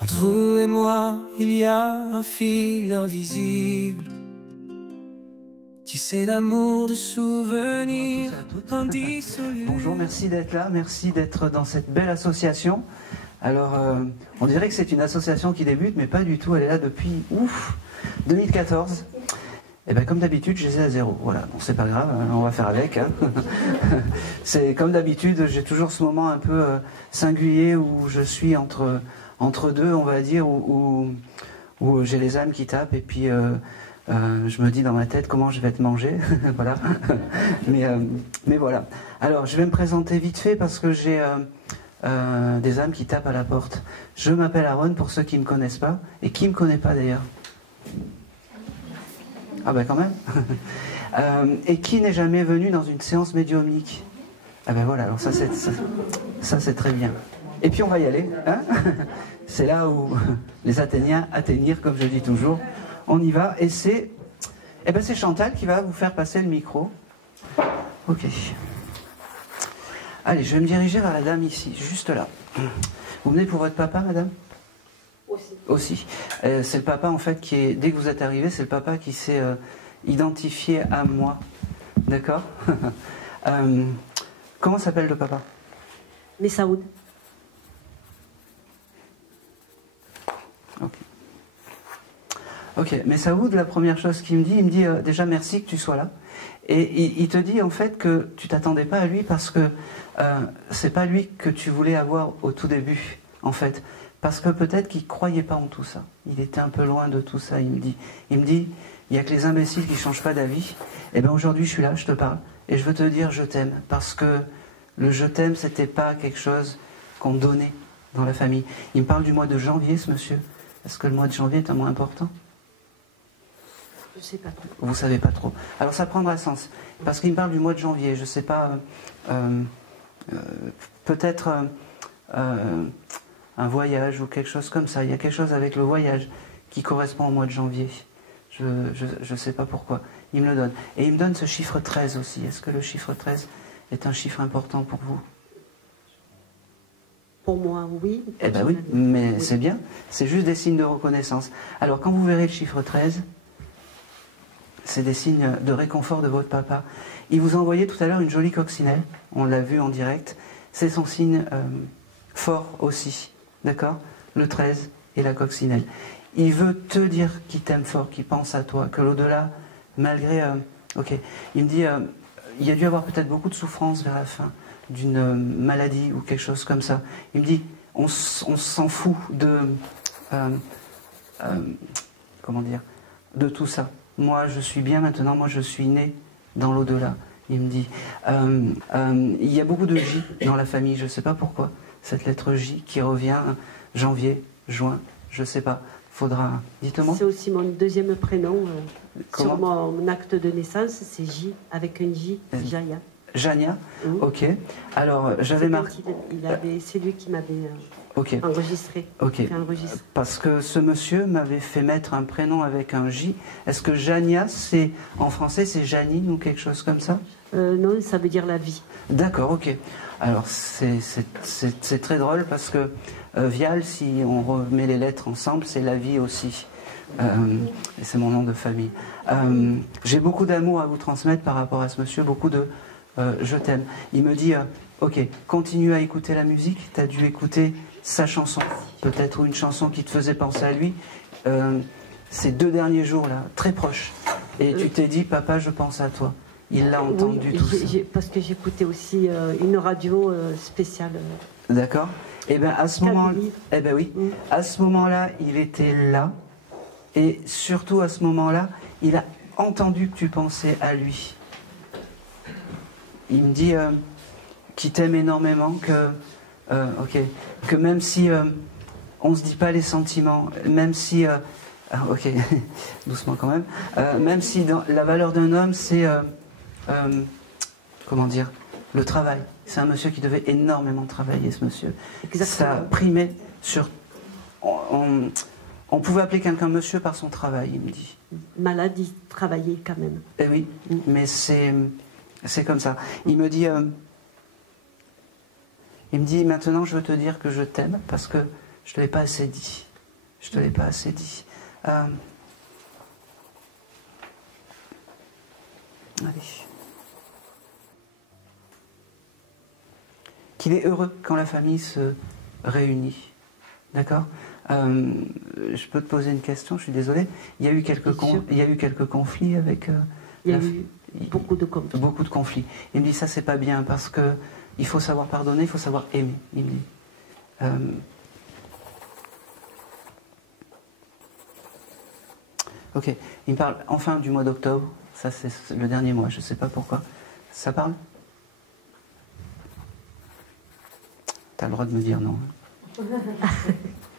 Entre vous et moi, il y a un fil invisible. Tissé d'amour, de souvenirs indissolubles. Bonjour, merci d'être là, merci d'être dans cette belle association. Alors, on dirait que c'est une association qui débute, mais pas du tout, elle est là depuis, 2014. Et bien comme d'habitude, je les ai à zéro. Voilà, bon, c'est pas grave, on va faire avec. Hein. C'est comme d'habitude, j'ai toujours ce moment un peu singulier où je suis entre deux, on va dire, où j'ai les âmes qui tapent et puis je me dis dans ma tête comment je vais te manger. Voilà. Mais voilà. Alors, je vais me présenter vite fait parce que j'ai des âmes qui tapent à la porte. Je m'appelle Aaron pour ceux qui ne me connaissent pas et qui ne me connaissent pas d'ailleurs. Ah ben quand même. Et qui n'est jamais venu dans une séance médiumnique? Ah ben voilà, alors ça c'est très bien. Et puis on va y aller. Hein. C'est là où les Athéniens atteignirent, comme je dis toujours. On y va et c'est Chantal qui va vous faire passer le micro. Ok. Allez, je vais me diriger vers la dame ici, juste là. Vous venez pour votre papa, madame? Aussi. C'est le papa, en fait, qui est... Dès que vous êtes arrivé, c'est le papa qui s'est identifié à moi. D'accord. Comment s'appelle le papa? Messaoud. Ok, Messaoud, la première chose qu'il me dit déjà merci que tu sois là. Et il te dit en fait que tu t'attendais pas à lui parce que c'est pas lui que tu voulais avoir au tout début, en fait. Parce que peut-être qu'il croyait pas en tout ça. Il était un peu loin de tout ça, il me dit. Il me dit, il n'y a que les imbéciles qui changent pas d'avis. Et bien aujourd'hui je suis là, je te parle. Et je veux te dire je t'aime. Parce que le je t'aime, c'était pas quelque chose qu'on donnait dans la famille. Il me parle du mois de janvier, ce monsieur. Est-ce que le mois de janvier est un mois important? Je sais pas trop. Vous savez pas trop. Alors ça prendra sens. Parce qu'il me parle du mois de janvier. Je sais pas... peut-être un voyage ou quelque chose comme ça. Il y a quelque chose avec le voyage qui correspond au mois de janvier. Je sais pas pourquoi. Il me le donne. Et il me donne ce chiffre 13 aussi. Est-ce que le chiffre 13 est un chiffre important pour vous? Pour moi, oui. Eh bien oui, mais c'est bien. C'est juste des signes de reconnaissance. Alors quand vous verrez le chiffre 13... c'est des signes de réconfort de votre papa. Il vous a envoyé tout à l'heure une jolie coccinelle, on l'a vu en direct. C'est son signe fort aussi, d'accord? Le 13 et la coccinelle. Il veut te dire qu'il t'aime fort, qu'il pense à toi, que l'au-delà, malgré... ok, il me dit, il y a dû avoir peut-être beaucoup de souffrance vers la fin, d'une maladie ou quelque chose comme ça. Il me dit, on s'en fout de... comment dire? De tout ça. Moi, je suis bien maintenant, moi, je suis né dans l'au-delà. Il me dit, il y a beaucoup de J dans la famille, je ne sais pas pourquoi. Cette lettre J qui revient, janvier, juin, je ne sais pas. Faudra... Dites-moi. C'est aussi mon deuxième prénom. Sur mon acte de naissance, c'est J, avec un J, Jaya. Jania, Oui. Ok. Alors, j'avais marqué... C'est lui qui m'avait ok. enregistré. Ok. Parce que ce monsieur m'avait fait mettre un prénom avec un J. Est-ce que Jania, c'est en français, c'est Janine ou quelque chose comme ça? Non, ça veut dire la vie. D'accord, ok. Alors, c'est très drôle parce que Vial, si on remet les lettres ensemble, c'est la vie aussi. Et c'est mon nom de famille. J'ai beaucoup d'amour à vous transmettre par rapport à ce monsieur, beaucoup de... je t'aime. Il me dit, ok, continue à écouter la musique, tu as dû écouter sa chanson, peut-être, ou une chanson qui te faisait penser à lui, ces 2 derniers jours-là, très proches. Et tu t'es dit, papa, je pense à toi. Il l'a entendu tout ça. Parce que j'écoutais aussi une radio spéciale. D'accord. Et bien à ce moment, eh ben oui, à ce moment-là, il était là, et surtout à ce moment-là, il a entendu que tu pensais à lui. Il me dit qu'il t'aime énormément, que même si on ne se dit pas les sentiments, même si, ok, doucement quand même, même si dans la valeur d'un homme, c'est, comment dire, le travail. C'est un monsieur qui devait énormément travailler, ce monsieur. Exactement. Ça primait sur... On pouvait appeler quelqu'un monsieur par son travail, il me dit. Malade, il travaillait quand même. Eh oui, mais c'est comme ça. Il me dit, maintenant je veux te dire que je t'aime parce que Je te l'ai pas assez dit. Je te l'ai pas assez dit. Allez. Qu'il est heureux quand la famille se réunit. D'accord. Je peux te poser une question, je suis désolé. Il y a eu quelques conflits avec... il y a eu beaucoup de conflits. Beaucoup de conflits. Il me dit, ça c'est pas bien, parce que il faut savoir pardonner, il faut savoir aimer. Il me dit. Ok, il me parle enfin du mois d'octobre. Ça c'est le dernier mois, je ne sais pas pourquoi. Ça parle? Tu as le droit de me dire non.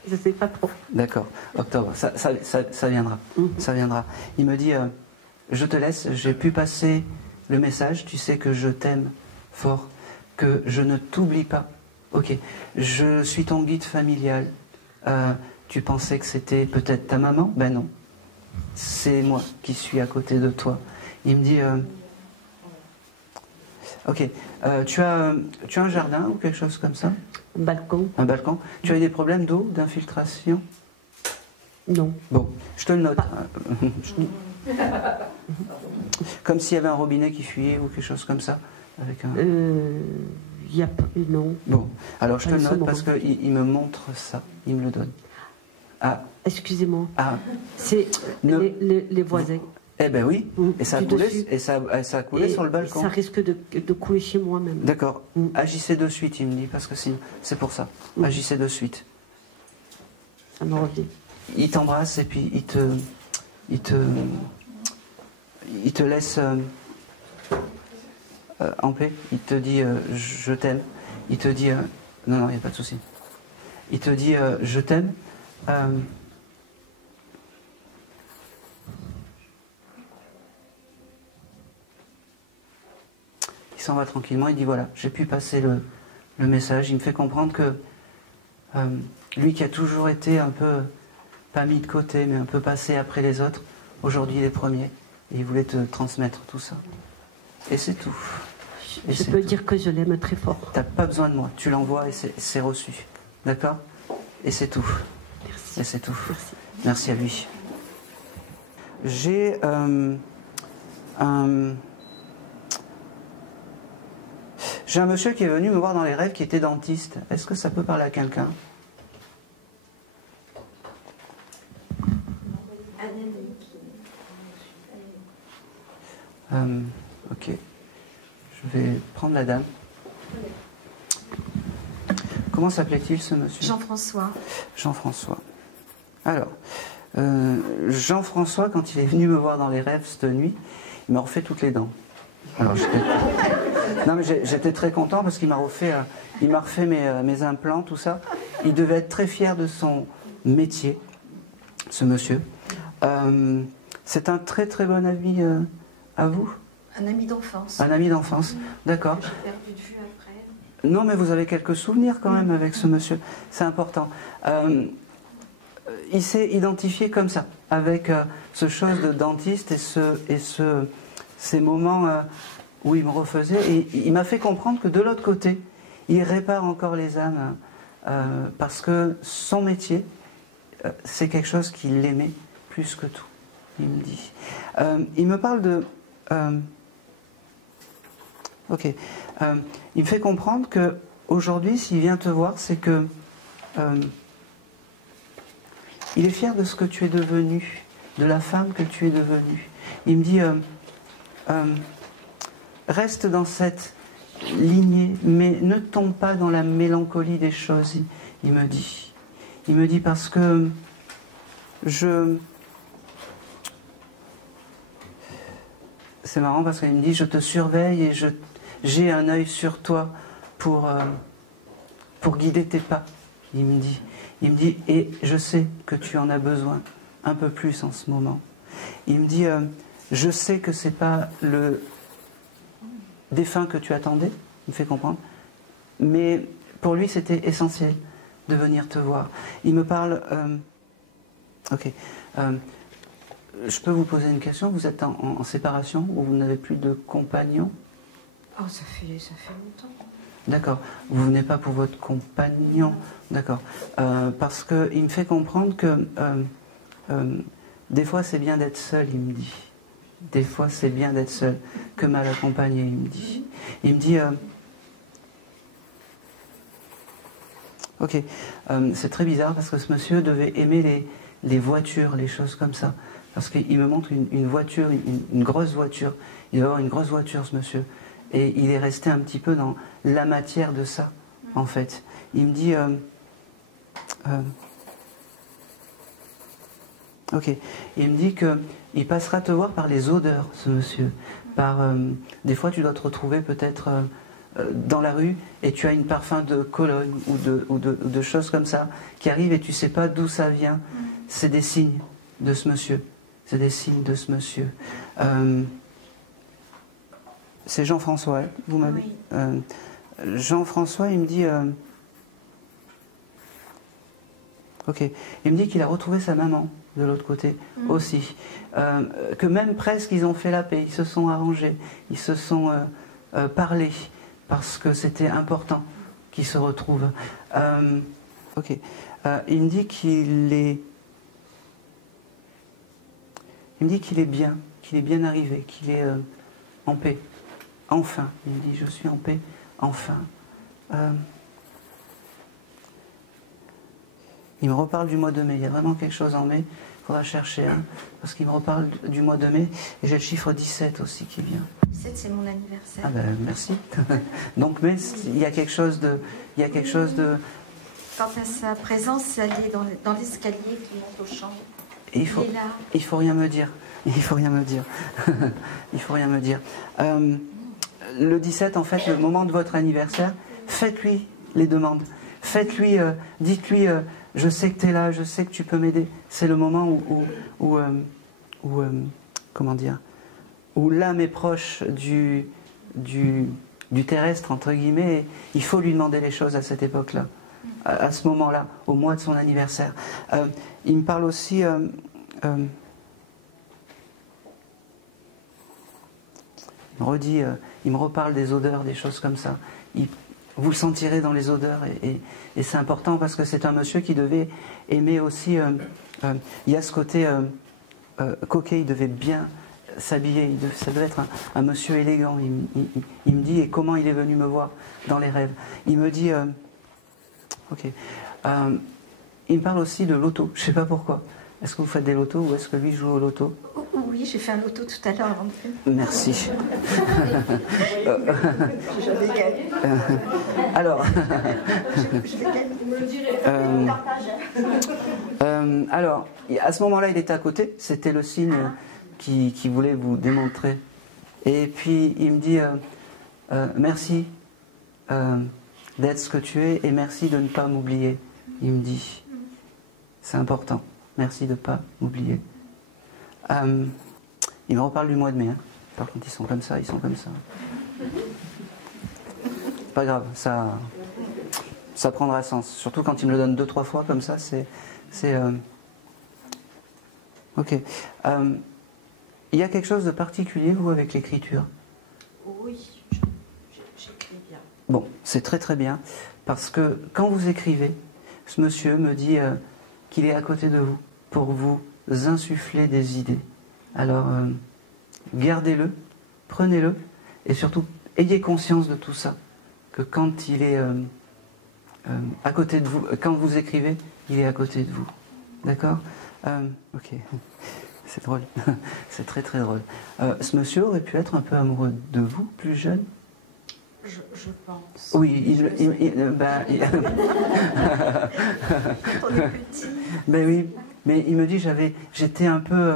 Je ne sais pas trop. D'accord, octobre, ça viendra. Ça viendra. Il me dit, je te laisse, j'ai pu passer le message, tu sais que je t'aime fort, que je ne t'oublie pas. Ok, je suis ton guide familial. Tu pensais que c'était peut-être ta maman? Ben non, c'est moi qui suis à côté de toi. Il me dit, ok, tu as un jardin ou quelque chose comme ça? Un balcon. Un balcon. Tu as eu des problèmes d'eau, d'infiltration? Non. Bon, je te le note. Comme s'il y avait un robinet qui fuyait ou quelque chose comme ça avec un... y a pas... Non. Bon, alors je te le note parce qu'il me montre ça, il me le donne. Ah. Excusez-moi. Ah. C'est les voisins. Eh ben oui, et ça a coulé, sur le balcon. Ça risque de couler chez moi même. D'accord. Agissez de suite, il me dit, parce que sinon, c'est pour ça. Agissez de suite. Ça me revient. Il t'embrasse et puis il te laisse en paix. Il te dit je t'aime. Il te dit non, il n'y a pas de souci. Il te dit je t'aime. Il s'en va tranquillement. Il dit voilà, j'ai pu passer le message. Il me fait comprendre que lui qui a toujours été un peu pas mis de côté, mais un peu passé après les autres, aujourd'hui il est premier. Et il voulait te transmettre tout ça. Et c'est tout. Je peux dire que je l'aime très fort. T'as pas besoin de moi, tu l'envoies et c'est reçu. D'accord? Et c'est tout. Merci. Et c'est tout. Merci. Merci à lui. J'ai un monsieur qui est venu me voir dans les rêves qui était dentiste. Est-ce que ça peut parler à quelqu'un? Ok. Je vais prendre la dame. Comment s'appelait-il ce monsieur? Jean-François. Jean-François. Alors, Jean-François, quand il est venu me voir dans les rêves cette nuit, il m'a refait toutes les dents. Alors, non, mais j'étais très content parce qu'il m'a refait mes implants, tout ça. Il devait être très fier de son métier, ce monsieur. C'est un très très bon ami à vous? Un ami d'enfance. Un ami d'enfance, d'accord. J'ai perdu de vue après. Non, mais vous avez quelques souvenirs quand même avec ce monsieur. C'est important. Il s'est identifié comme ça, avec ce chose de dentiste et ces moments où il me refaisait. Et il m'a fait comprendre que de l'autre côté, il répare encore les âmes parce que son métier, c'est quelque chose qu'il aimait plus que tout, il me dit. Il me parle de... ok. Il me fait comprendre que aujourd'hui, s'il vient te voir, c'est que il est fier de ce que tu es devenu, de la femme que tu es devenue. Il me dit reste dans cette lignée, mais ne tombe pas dans la mélancolie des choses. Il me dit parce que c'est marrant parce qu'il me dit je te surveille et j'ai un œil sur toi pour guider tes pas. Il me dit et je sais que tu en as besoin un peu plus en ce moment. Il me dit je sais que c'est pas le défunt que tu attendais, il me fait comprendre, mais pour lui c'était essentiel de venir te voir. Il me parle ok. Je peux vous poser une question? Vous êtes en séparation ou vous n'avez plus de compagnon? Oh, ça fait longtemps. D'accord. Vous venez pas pour votre compagnon. D'accord. Parce qu'il me fait comprendre que des fois c'est bien d'être seul, il me dit. Des fois c'est bien d'être seul que mal accompagné, il me dit. Il me dit... ok. C'est très bizarre parce que ce monsieur devait aimer les voitures, les choses comme ça. Parce qu'il me montre une voiture, une grosse voiture. Il va avoir une grosse voiture, ce monsieur. Et il est resté un petit peu dans la matière de ça, en fait. Il me dit... ok. Il me dit qu'il passera te voir par les odeurs, ce monsieur. Des fois, tu dois te retrouver peut-être dans la rue et tu as une parfum de cologne ou de choses comme ça qui arrivent et tu ne sais pas d'où ça vient. C'est des signes de ce monsieur. C'est des signes de ce monsieur. C'est Jean-François, vous m'avez... Oui. Jean-François, il me dit... ok. Il me dit qu'il a retrouvé sa maman de l'autre côté aussi. Que même presque ils ont fait la paix, ils se sont arrangés, ils se sont parlé parce que c'était important qu'ils se retrouvent. Ok. Il me dit qu'il est... Il me dit qu'il est bien arrivé, qu'il est en paix. Enfin, il me dit, je suis en paix, enfin. Il me reparle du mois de mai, il y a vraiment quelque chose en mai, il faudra chercher, hein, parce qu'il me reparle du mois de mai, et j'ai le chiffre 17 aussi qui vient. 17, c'est mon anniversaire. Ah ben, merci. Donc, mais il y a quelque chose de... Quant à sa présence, elle est dans l'escalier qui monte au champ. Et il faut rien me dire. Il faut rien me dire. Il faut rien me dire. Le 17, en fait, le moment de votre anniversaire, faites-lui les demandes. Faites-lui, dites-lui, je sais que tu es là, je sais que tu peux m'aider. C'est le moment où comment dire, où l'âme est proche du terrestre, entre guillemets. Et il faut lui demander les choses à cette époque-là, à ce moment-là, au mois de son anniversaire. Il me parle aussi... il me reparle des odeurs, des choses comme ça. Vous le sentirez dans les odeurs et c'est important parce que c'est un monsieur qui devait aimer aussi... il y a ce côté coquet, il devait bien s'habiller, ça devait être un monsieur élégant. Il me dit, et comment il est venu me voir dans les rêves. Il me dit... ok. Il me parle aussi de loto, je ne sais pas pourquoi. Est-ce que vous faites des lotos ou est-ce que lui joue au loto? Oui, j'ai fait un loto tout à l'heure avant de faire. Merci. J'avais gagné. Alors, alors, à ce moment-là, il était à côté. C'était le signe qui voulait vous démontrer. Et puis, il me dit merci d'être ce que tu es et merci de ne pas m'oublier. Il me dit, c'est important. Merci de ne pas m'oublier. Il me reparle du mois de mai. Hein. Par contre, ils sont comme ça, Pas grave, ça prendra sens. Surtout quand il me le donne 2-3 fois comme ça, c'est ok. Il y a quelque chose de particulier, vous, avec l'écriture? Oui, j'écris bien. Bon, c'est très très bien. Parce que quand vous écrivez, ce monsieur me dit qu'il est à côté de vous pour vous insuffler des idées. Alors, gardez-le, prenez-le, et surtout, ayez conscience de tout ça. Que quand il est à côté de vous, quand vous écrivez, il est à côté de vous. D'accord? Ok, c'est drôle, c'est très très drôle. Ce monsieur aurait pu être un peu amoureux de vous, plus jeune? Je pense. Oui, On est petit. Ben oui, mais il me dit, j'étais un peu...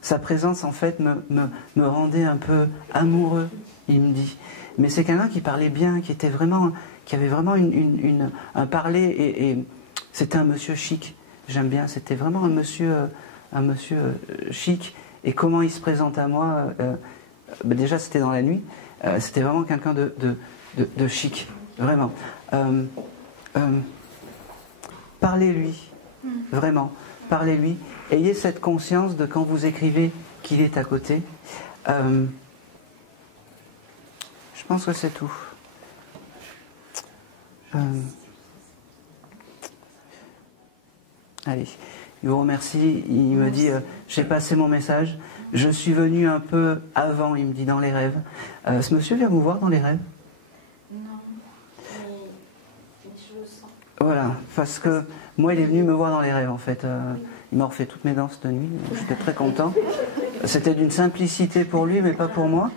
sa présence, en fait, me rendait un peu amoureux, il me dit. Mais c'est quelqu'un qui parlait bien, qui avait vraiment un parler, et c'était un monsieur chic. J'aime bien, c'était vraiment un monsieur chic. Et comment il se présente à moi, déjà c'était dans la nuit, c'était vraiment quelqu'un de chic, vraiment. Parlez-lui, vraiment, parlez-lui. Ayez cette conscience de quand vous écrivez qu'il est à côté. Je pense que c'est tout. Allez, il vous remercie, il me dit j'ai passé mon message, je suis venu un peu avant, il me dit, dans les rêves. Ce monsieur vient vous voir dans les rêves? Non, mais je le sens. Voilà, parce que moi il est venu me voir dans les rêves en fait. Il m'a refait toutes mes dents cette nuit, j'étais très content. C'était d'une simplicité pour lui mais pas pour moi.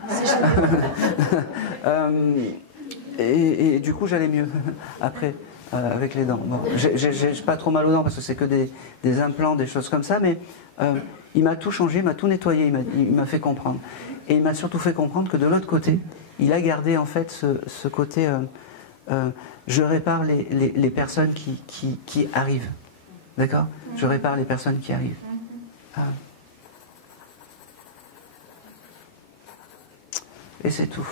Et du coup j'allais mieux après. Avec les dents. Bon, j'ai pas trop mal aux dents parce que c'est que des implants, des choses comme ça, mais il m'a tout changé, il m'a tout nettoyé, il m'a fait comprendre. Et il m'a surtout fait comprendre que de l'autre côté, il a gardé en fait ce côté je répare les personnes qui arrivent. D'accord? Je répare les personnes qui arrivent. Et c'est tout.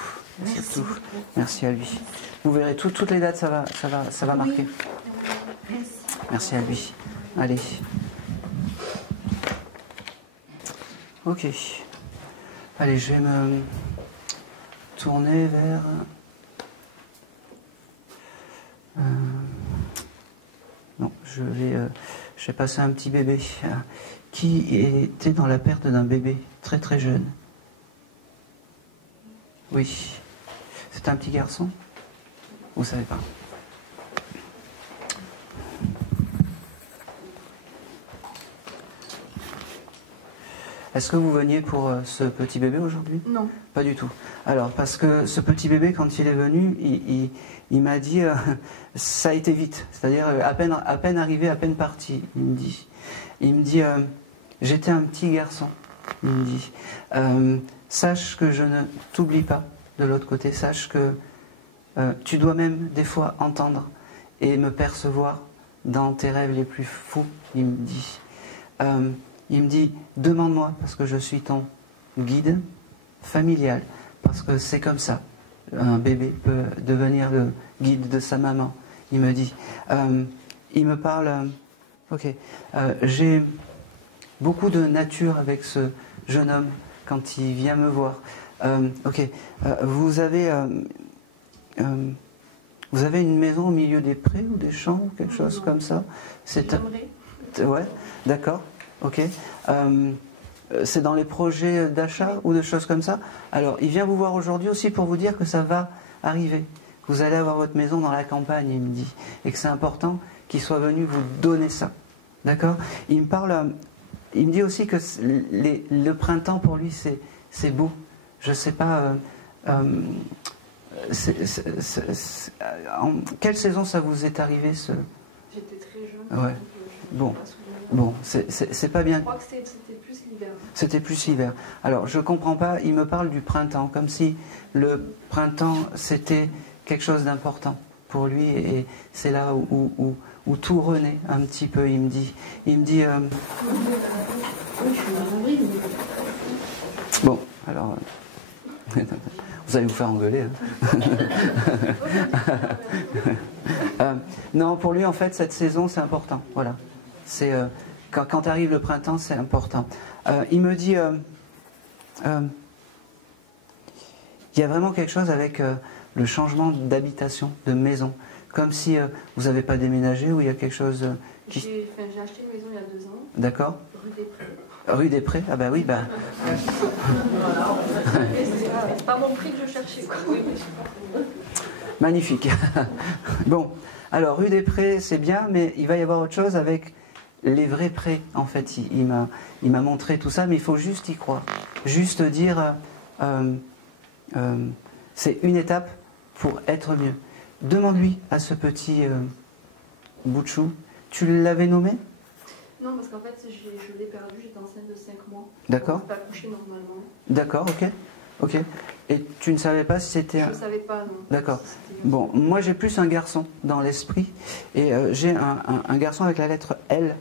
C'est tout. Merci à lui. Vous verrez toutes les dates, ça va marquer. Merci à lui. Allez. Ok. Allez, je vais me tourner vers... Non, je vais passer un petit bébé qui était dans la perte d'un bébé très très jeune. Oui. C'est un petit garçon? Vous savez pas. Est-ce que vous veniez pour ce petit bébé aujourd'hui? Non. Pas du tout. Alors, parce que ce petit bébé, quand il est venu, il m'a dit, ça a été vite. C'est-à-dire, à peine arrivé, à peine parti, il me dit, j'étais un petit garçon. Il me dit, sache que je ne t'oublie pas de l'autre côté. Sache que tu dois même, des fois, entendre et me percevoir dans tes rêves les plus fous, il me dit. Il me dit, demande-moi, parce que je suis ton guide familial, parce que c'est comme ça. Un bébé peut devenir le guide de sa maman. Il me dit, il me parle, ok, j'ai beaucoup de nature avec ce jeune homme quand il vient me voir. Ok, vous avez une maison au milieu des prés ou des champs ou quelque chose comme ça? C'est ouais, d'accord. Ok. C'est dans les projets d'achat ou de choses comme ça? Alors, il vient vous voir aujourd'hui aussi pour vous dire que ça va arriver. Que vous allez avoir votre maison dans la campagne, il me dit. Et que c'est important qu'il soit venu vous donner ça. D'accord? Il me parle... il me dit aussi que le printemps, pour lui, c'est beau. Je ne sais pas... en quelle saison ça vous est arrivé, ce... J'étais très jeune. Ouais. Bon, c'est pas bien. Je crois que c'était plus l'hiver. C'était plus l'hiver. Alors, je comprends pas, il me parle du printemps, comme si le printemps, c'était quelque chose d'important pour lui, et c'est là où tout renaît un petit peu, il me dit... Bon, alors... vous allez vous faire engueuler. Hein. Non, pour lui, en fait, cette saison, c'est important. Voilà. C'est quand arrive le printemps, c'est important. Il me dit, il y a vraiment quelque chose avec le changement d'habitation, de maison, comme si vous n'avez pas déménagé ou il y a quelque chose qui... J'ai acheté une maison il y a 2 ans. D'accord. Rue des Prés. Rue des Prés, ah bah oui, bah. C'est pas mon prix que je cherchais, quoi. Magnifique. Bon, alors rue des Prés, c'est bien, mais il va y avoir autre chose avec les vrais prés. En fait, il m'a montré tout ça, mais il faut juste y croire. Juste dire, c'est une étape pour être mieux. Demande-lui à ce petit bout de chou. Tu l'avais nommé? Non, parce qu'en fait, je l'ai perdu, j'étais enceinte de 5 mois. D'accord. Je ne pas coucher normalement. D'accord, ok. Et tu ne savais pas si c'était... Je ne savais pas, non. D'accord. Bon, moi j'ai plus un garçon dans l'esprit, et j'ai un garçon avec la lettre L,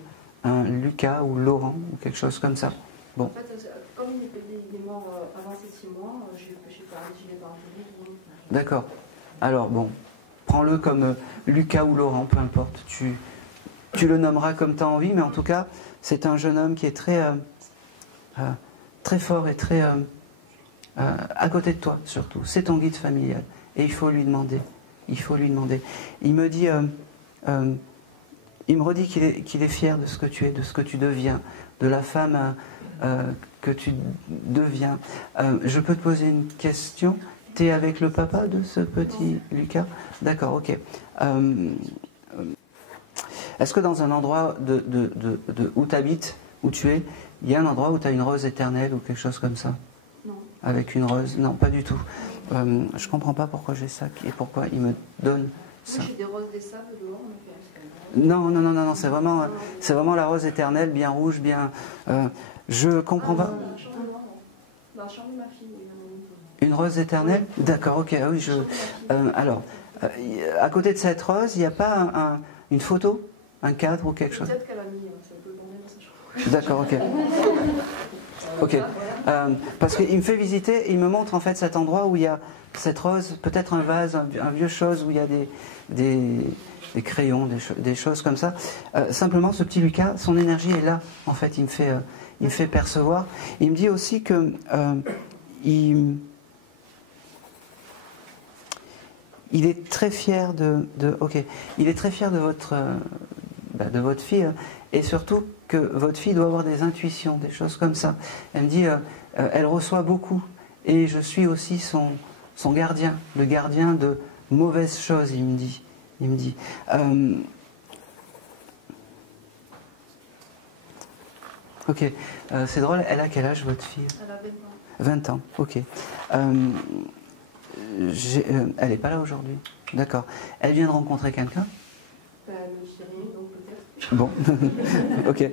un Lucas ou Laurent, ou quelque chose comme ça. Bon. En fait, comme il est mort avant ces 6 mois, je l'ai pas entendu. D'accord. Alors bon, prends-le comme Lucas ou Laurent, peu importe. Tu le nommeras comme tu as envie, mais en tout cas, c'est un jeune homme qui est très, très fort et très à côté de toi, surtout. C'est ton guide familial. Et il faut lui demander Il faut lui demander. Il me dit, il me redit qu'il est fier de ce que tu es, de ce que tu deviens, de la femme que tu deviens. Je peux te poser une question? Tu es avec le papa de ce petit Lucas? D'accord, ok. Est-ce que dans un endroit où tu habites, où tu es, il y a un endroit où tu as une rose éternelle ou quelque chose comme ça? Non. Avec une rose? Non, pas du tout. Je comprends pas pourquoi j'ai ça et pourquoi il me donne ça. Moi, j'ai des roses des sables dehors, on fait Non, c'est vraiment la rose éternelle, bien rouge, bien... je comprends pas. Dans la chambre de ma fille, oui. Une rose éternelle? D'accord, ok, ah oui, alors, à côté de cette rose, il n'y a pas une photo? Un cadre ou quelque chose? Peut-être qu'elle a mis, c'est un peu bordé dans sa chambre. D'accord, ok. Ok. Parce qu'il me fait visiter, il me montre en fait cet endroit où il y a cette rose, peut-être un vase, un vieux chose où il y a des crayons, des choses comme ça. Simplement, ce petit Lucas, son énergie est là. En fait, il me fait percevoir. Il me dit aussi que il est très fier il est très fier de votre fille, et surtout que votre fille doit avoir des intuitions, des choses comme ça. Elle me dit, elle reçoit beaucoup, et je suis aussi son gardien, le gardien de mauvaises choses, il me dit. Ok, c'est drôle, elle a quel âge votre fille? Elle a 20 ans, ok. Elle n'est pas là aujourd'hui. D'accord. Elle vient de rencontrer quelqu'un? Elle ne dit rien, donc peut-être. Bon, ok.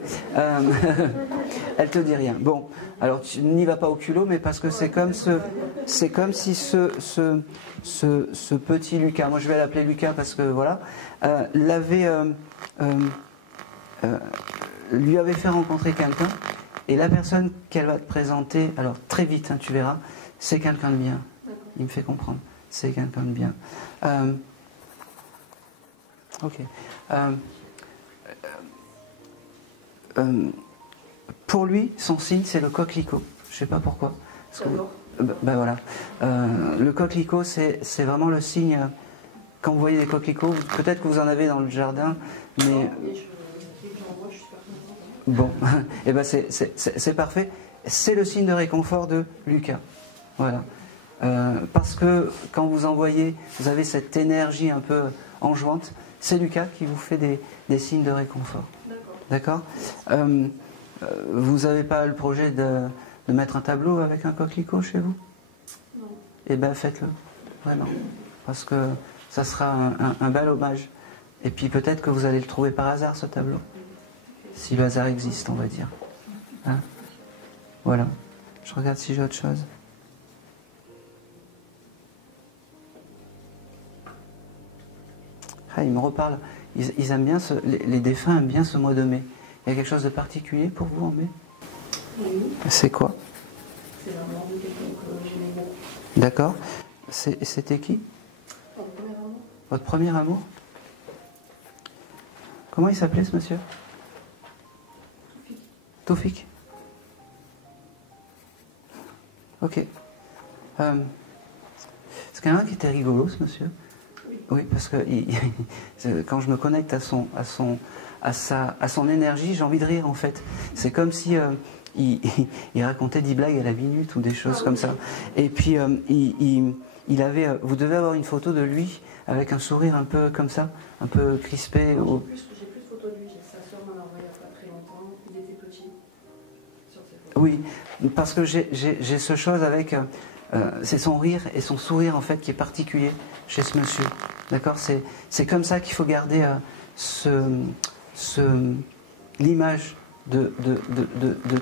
Elle te dit rien. Bon, alors tu n'y vas pas au culot, mais parce que c'est comme si ce petit Lucas, moi je vais l'appeler Lucas parce que voilà, lui avait fait rencontrer quelqu'un, et la personne qu'elle va te présenter, alors très vite, hein, tu verras, c'est quelqu'un de bien. Il me fait comprendre, c'est quelqu'un de bien. Ok. Pour lui, son signe, c'est le coquelicot. Je ne sais pas pourquoi. Voilà. Le coquelicot, c'est vraiment le signe. Quand vous voyez des coquelicots, peut-être que vous en avez dans le jardin, mais bon, et ben c'est parfait. C'est le signe de réconfort de Lucas. Voilà. Parce que quand vous envoyez, vous avez cette énergie un peu enjouante, c'est Lucas qui vous fait des signes de réconfort. D'accord. Vous n'avez pas le projet de mettre un tableau avec un coquelicot chez vous? Non. Eh bien faites-le, vraiment. Parce que ça sera un bel hommage. Et puis peut-être que vous allez le trouver par hasard, ce tableau. Si le hasard existe, on va dire. Hein? Voilà. Je regarde si j'ai autre chose. Ah, il me reparle. Ils aiment bien les défunts aiment bien ce mois de mai. Il y a quelque chose de particulier pour vous en mai? Oui. C'est quoi? C'est la mort de quelqu'un que j'aimais beaucoup. D'accord. C'était qui? Mon premier amour. Votre premier amour? Comment il s'appelait ce monsieur? Toufik. Ok. C'est quelqu'un qui était rigolo, ce monsieur? Oui, parce que quand je me connecte à son énergie, j'ai envie de rire en fait. C'est comme si il racontait 10 blagues à la minute ou des choses comme ça. Et puis il avait, vous devez avoir une photo de lui avec un sourire un peu comme ça, un peu crispé. J'ai plus de photos de lui. Sa soeur m'en a envoyé il n'y a pas très longtemps. Il était petit sur ses photos. Oui, parce que j'ai ce chose avec. C'est son rire et son sourire en fait qui est particulier chez ce monsieur. D'accord, c'est comme ça qu'il faut garder l'image de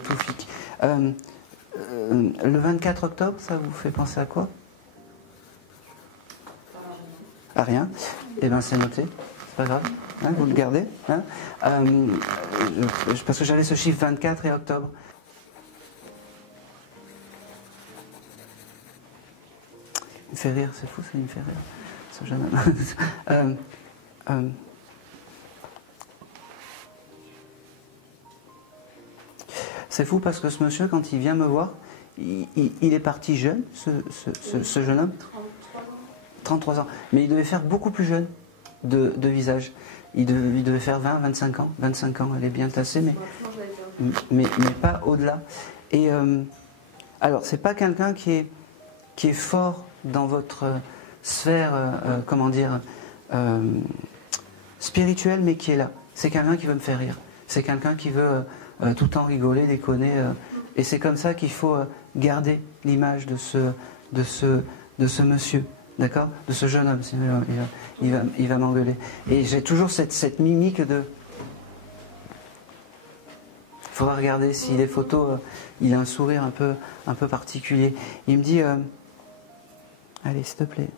Toufik. Le 24 octobre, ça vous fait penser à quoi? À rien. Eh bien c'est noté, c'est pas grave, hein, vous le gardez. Hein, parce que j'avais ce chiffre 24 et octobre. Il me fait rire, c'est fou, ça il me fait rire. Ce jeune homme. C'est fou parce que ce monsieur, quand il vient me voir, il est parti jeune, ce jeune homme. 33 ans. 33 ans. Mais il devait faire beaucoup plus jeune de visage. Il devait faire 20, 25 ans. 25 ans, elle est bien tassée, mais pas au-delà. Et alors, c'est pas quelqu'un qui est fort dans votre sphère, comment dire, spirituelle, mais qui est là. C'est quelqu'un qui veut me faire rire. C'est quelqu'un qui veut tout le temps rigoler, déconner. Et c'est comme ça qu'il faut garder l'image de ce monsieur. D'accord? De ce jeune homme, sinon il va m'engueuler. Et j'ai toujours cette mimique de... Il faudra regarder si les photos, il a un sourire un peu particulier. Il me dit, allez, s'il te plaît.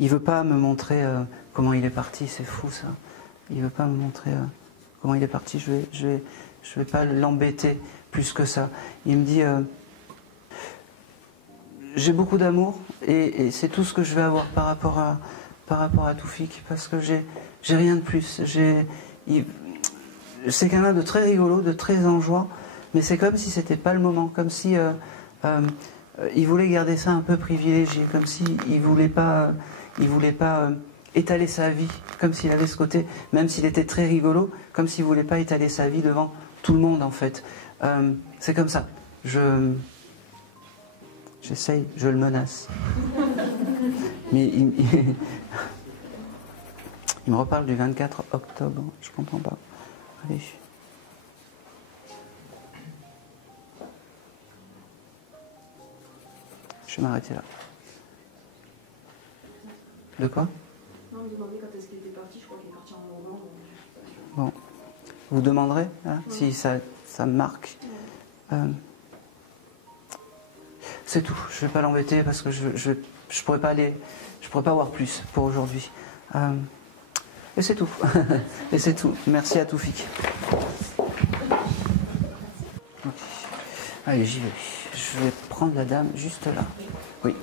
Il veut pas me montrer comment il est parti, c'est fou ça. Il veut pas me montrer comment il est parti. Je vais pas l'embêter plus que ça. Il me dit... j'ai beaucoup d'amour et c'est tout ce que je vais avoir par rapport à Toufik, parce que j'ai rien de plus. C'est quelqu'un de très rigolo, de très enjouant, mais c'est comme si c'était pas le moment, comme si il voulait garder ça un peu privilégié, comme si il voulait pas étaler sa vie, comme s'il avait ce côté, même s'il était très rigolo, comme s'il voulait pas étaler sa vie devant tout le monde en fait. C'est comme ça. J'essaye, je le menace. Mais il me reparle du 24 octobre, je comprends pas. Allez. Je vais m'arrêter là. De quoi? Non, on me demandait quand est-ce qu'il était parti, je crois qu'il est parti en novembre. Bon. Vous demanderez si ça me marque. C'est tout. Je ne vais pas l'embêter parce que je pourrais pas aller, je pourrais pas avoir plus pour aujourd'hui. Et c'est tout. Et c'est tout. Merci à Toufik. Okay. Allez, j'y vais. Je vais prendre la dame juste là. Oui.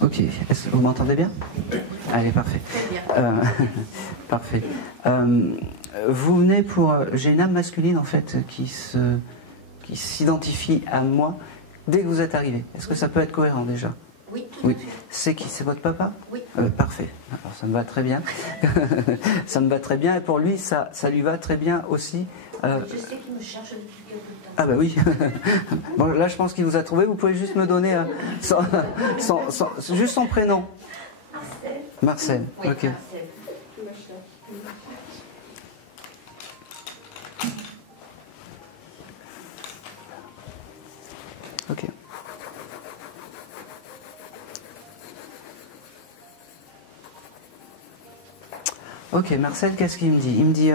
Ok. Est-ce que vous m'entendez bien? Allez, parfait. Parfait. Vous venez pour... J'ai une âme masculine en fait qui s'identifie à moi dès que vous êtes arrivé. Est-ce que ça peut être cohérent déjà? Oui. Oui. C'est qui? C'est votre papa? Oui. Parfait. Alors ça me va très bien. Ça me va très bien et pour lui ça lui va très bien aussi. Je sais qu'il me cherche depuis quelque temps. Ah bah oui. Bon là je pense qu'il vous a trouvé. Vous pouvez juste me donner juste son prénom. Marcel. Marcel. Oui, ok. Marcel. Ok. Ok, Marcel, qu'est-ce qu'il me dit? Il me dit...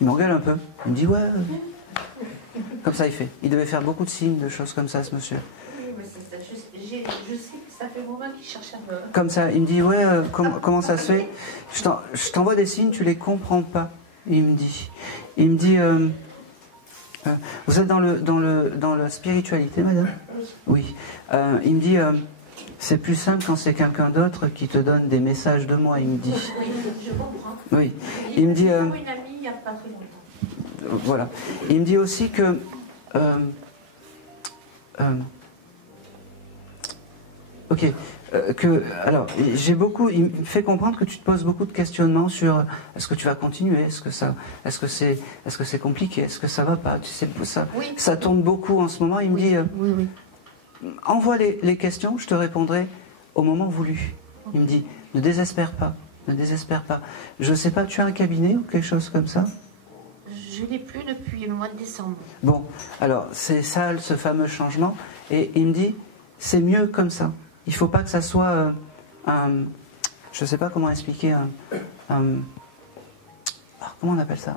il m'engueule un peu. Il me dit, ouais... Comme ça, il fait. Il devait faire beaucoup de signes, de choses comme ça, ce monsieur. Oui, mais c'est ça. Je sais que ça fait longtemps qu'il cherche à me... Comme ça, il me dit, ouais, comment ça se fait? Je t'envoie des signes, tu les comprends pas. Il me dit... vous êtes dans la spiritualité, madame? Oui. Il me dit... c'est plus simple quand c'est quelqu'un d'autre qui te donne des messages de moi, il me dit. Oui, je comprends. Oui. Il me dit... une amie, il n'y a pas très longtemps. Voilà. Il me dit aussi que... ok. Alors, il me fait comprendre que tu te poses beaucoup de questionnements sur est-ce que tu vas continuer, est-ce que c'est compliqué, est-ce que ça va pas, tu sais, ça tourne beaucoup en ce moment. Il me dit... oui. Envoie les questions, je te répondrai au moment voulu. Il me dit, ne désespère pas, ne désespère pas. Je ne sais pas, tu as un cabinet ou quelque chose comme ça? Je ne l'ai plus depuis le mois de décembre. Bon, alors c'est ça, ce fameux changement. Et il me dit, c'est mieux comme ça. Il ne faut pas que ça soit je ne sais pas comment expliquer, comment on appelle ça,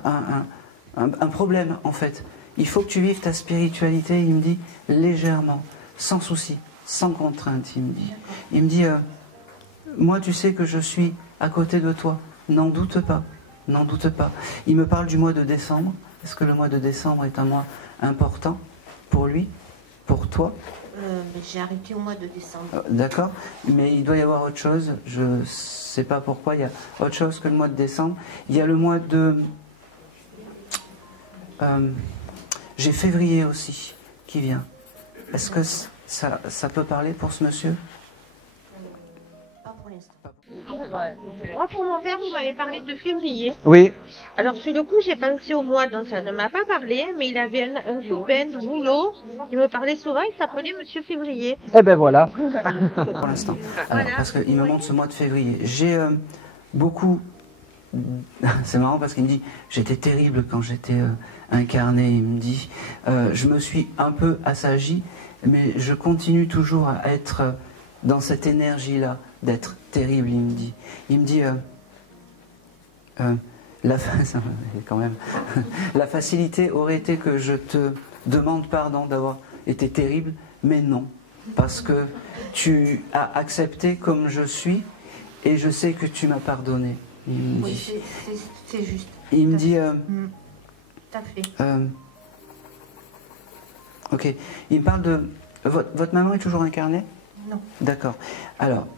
un problème en fait. Il faut que tu vives ta spiritualité, il me dit, légèrement. Sans souci, sans contrainte, il me dit. Il me dit, moi tu sais que je suis à côté de toi, n'en doute pas, n'en doute pas. Il me parle du mois de décembre. Est-ce que le mois de décembre est un mois important pour lui, pour toi? J'ai arrêté au mois de décembre. D'accord, mais il doit y avoir autre chose, je ne sais pas pourquoi, il y a autre chose que le mois de décembre. Il y a le mois de... J'ai février aussi qui vient. Est-ce que ça peut parler pour ce monsieur? Pas pour l'instant. Moi, pour mon père, vous m'avez parlé de février. Oui. Alors, sur le coup, j'ai pensé au mois, donc ça ne m'a pas parlé, mais il avait un copain de boulot. Il me parlait souvent, il s'appelait Monsieur Février. Eh ben voilà. Pour l'instant. Alors, parce qu'il me montre ce mois de février. J'ai beaucoup... C'est marrant parce qu'il me dit, j'étais terrible quand j'étais incarné. Il me dit, je me suis un peu assagi, mais je continue toujours à être dans cette énergie-là, d'être terrible, il me dit. Il me dit, quand même, la facilité aurait été que je te demande pardon d'avoir été terrible, mais non, parce que tu as accepté comme je suis, et je sais que tu m'as pardonné. Il me dit. Oui, c'est juste. Il me dit. Tout à fait. Ok. Il me parle de. Votre maman est toujours incarnée? Non. D'accord. Alors,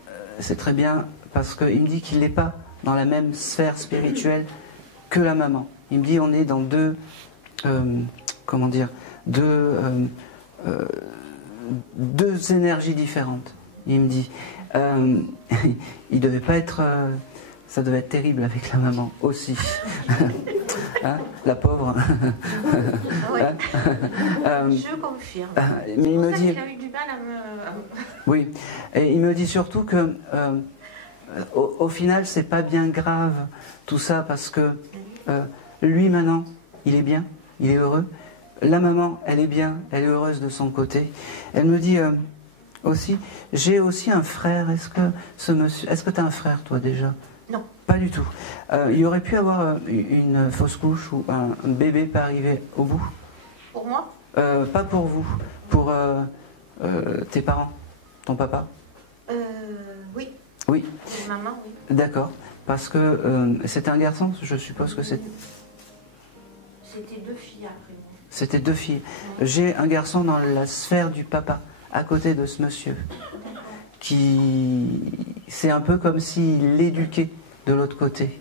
c'est très bien parce qu'il me dit qu'il n'est pas dans la même sphère spirituelle que la maman. Il me dit on est dans deux. Comment dire? Deux énergies différentes. Il me dit. Il devait pas être. Ça devait être terrible avec la maman aussi. Hein, la pauvre. Oui. Hein, Je confirme. mais il me dit. Il a eu du mal à me... Oui. Et il me dit surtout que au final, c'est pas bien grave tout ça parce que lui maintenant, il est bien, il est heureux. La maman, elle est bien, elle est heureuse de son côté. Elle me dit aussi, j'ai aussi un frère. Est-ce que tu as un frère toi déjà? Non. Pas du tout. Il y aurait pu avoir une fausse couche ou un bébé pas arrivé au bout? Pour moi? Pas pour vous, pour tes parents, ton papa? Oui. Oui. Et maman, oui. D'accord. Parce que c'était un garçon, je suppose que c'était. C'était 2 filles après moi. C'était 2 filles. J'ai un garçon dans la sphère du papa, à côté de ce monsieur, qui c'est un peu comme s'il l'éduquait de l'autre côté,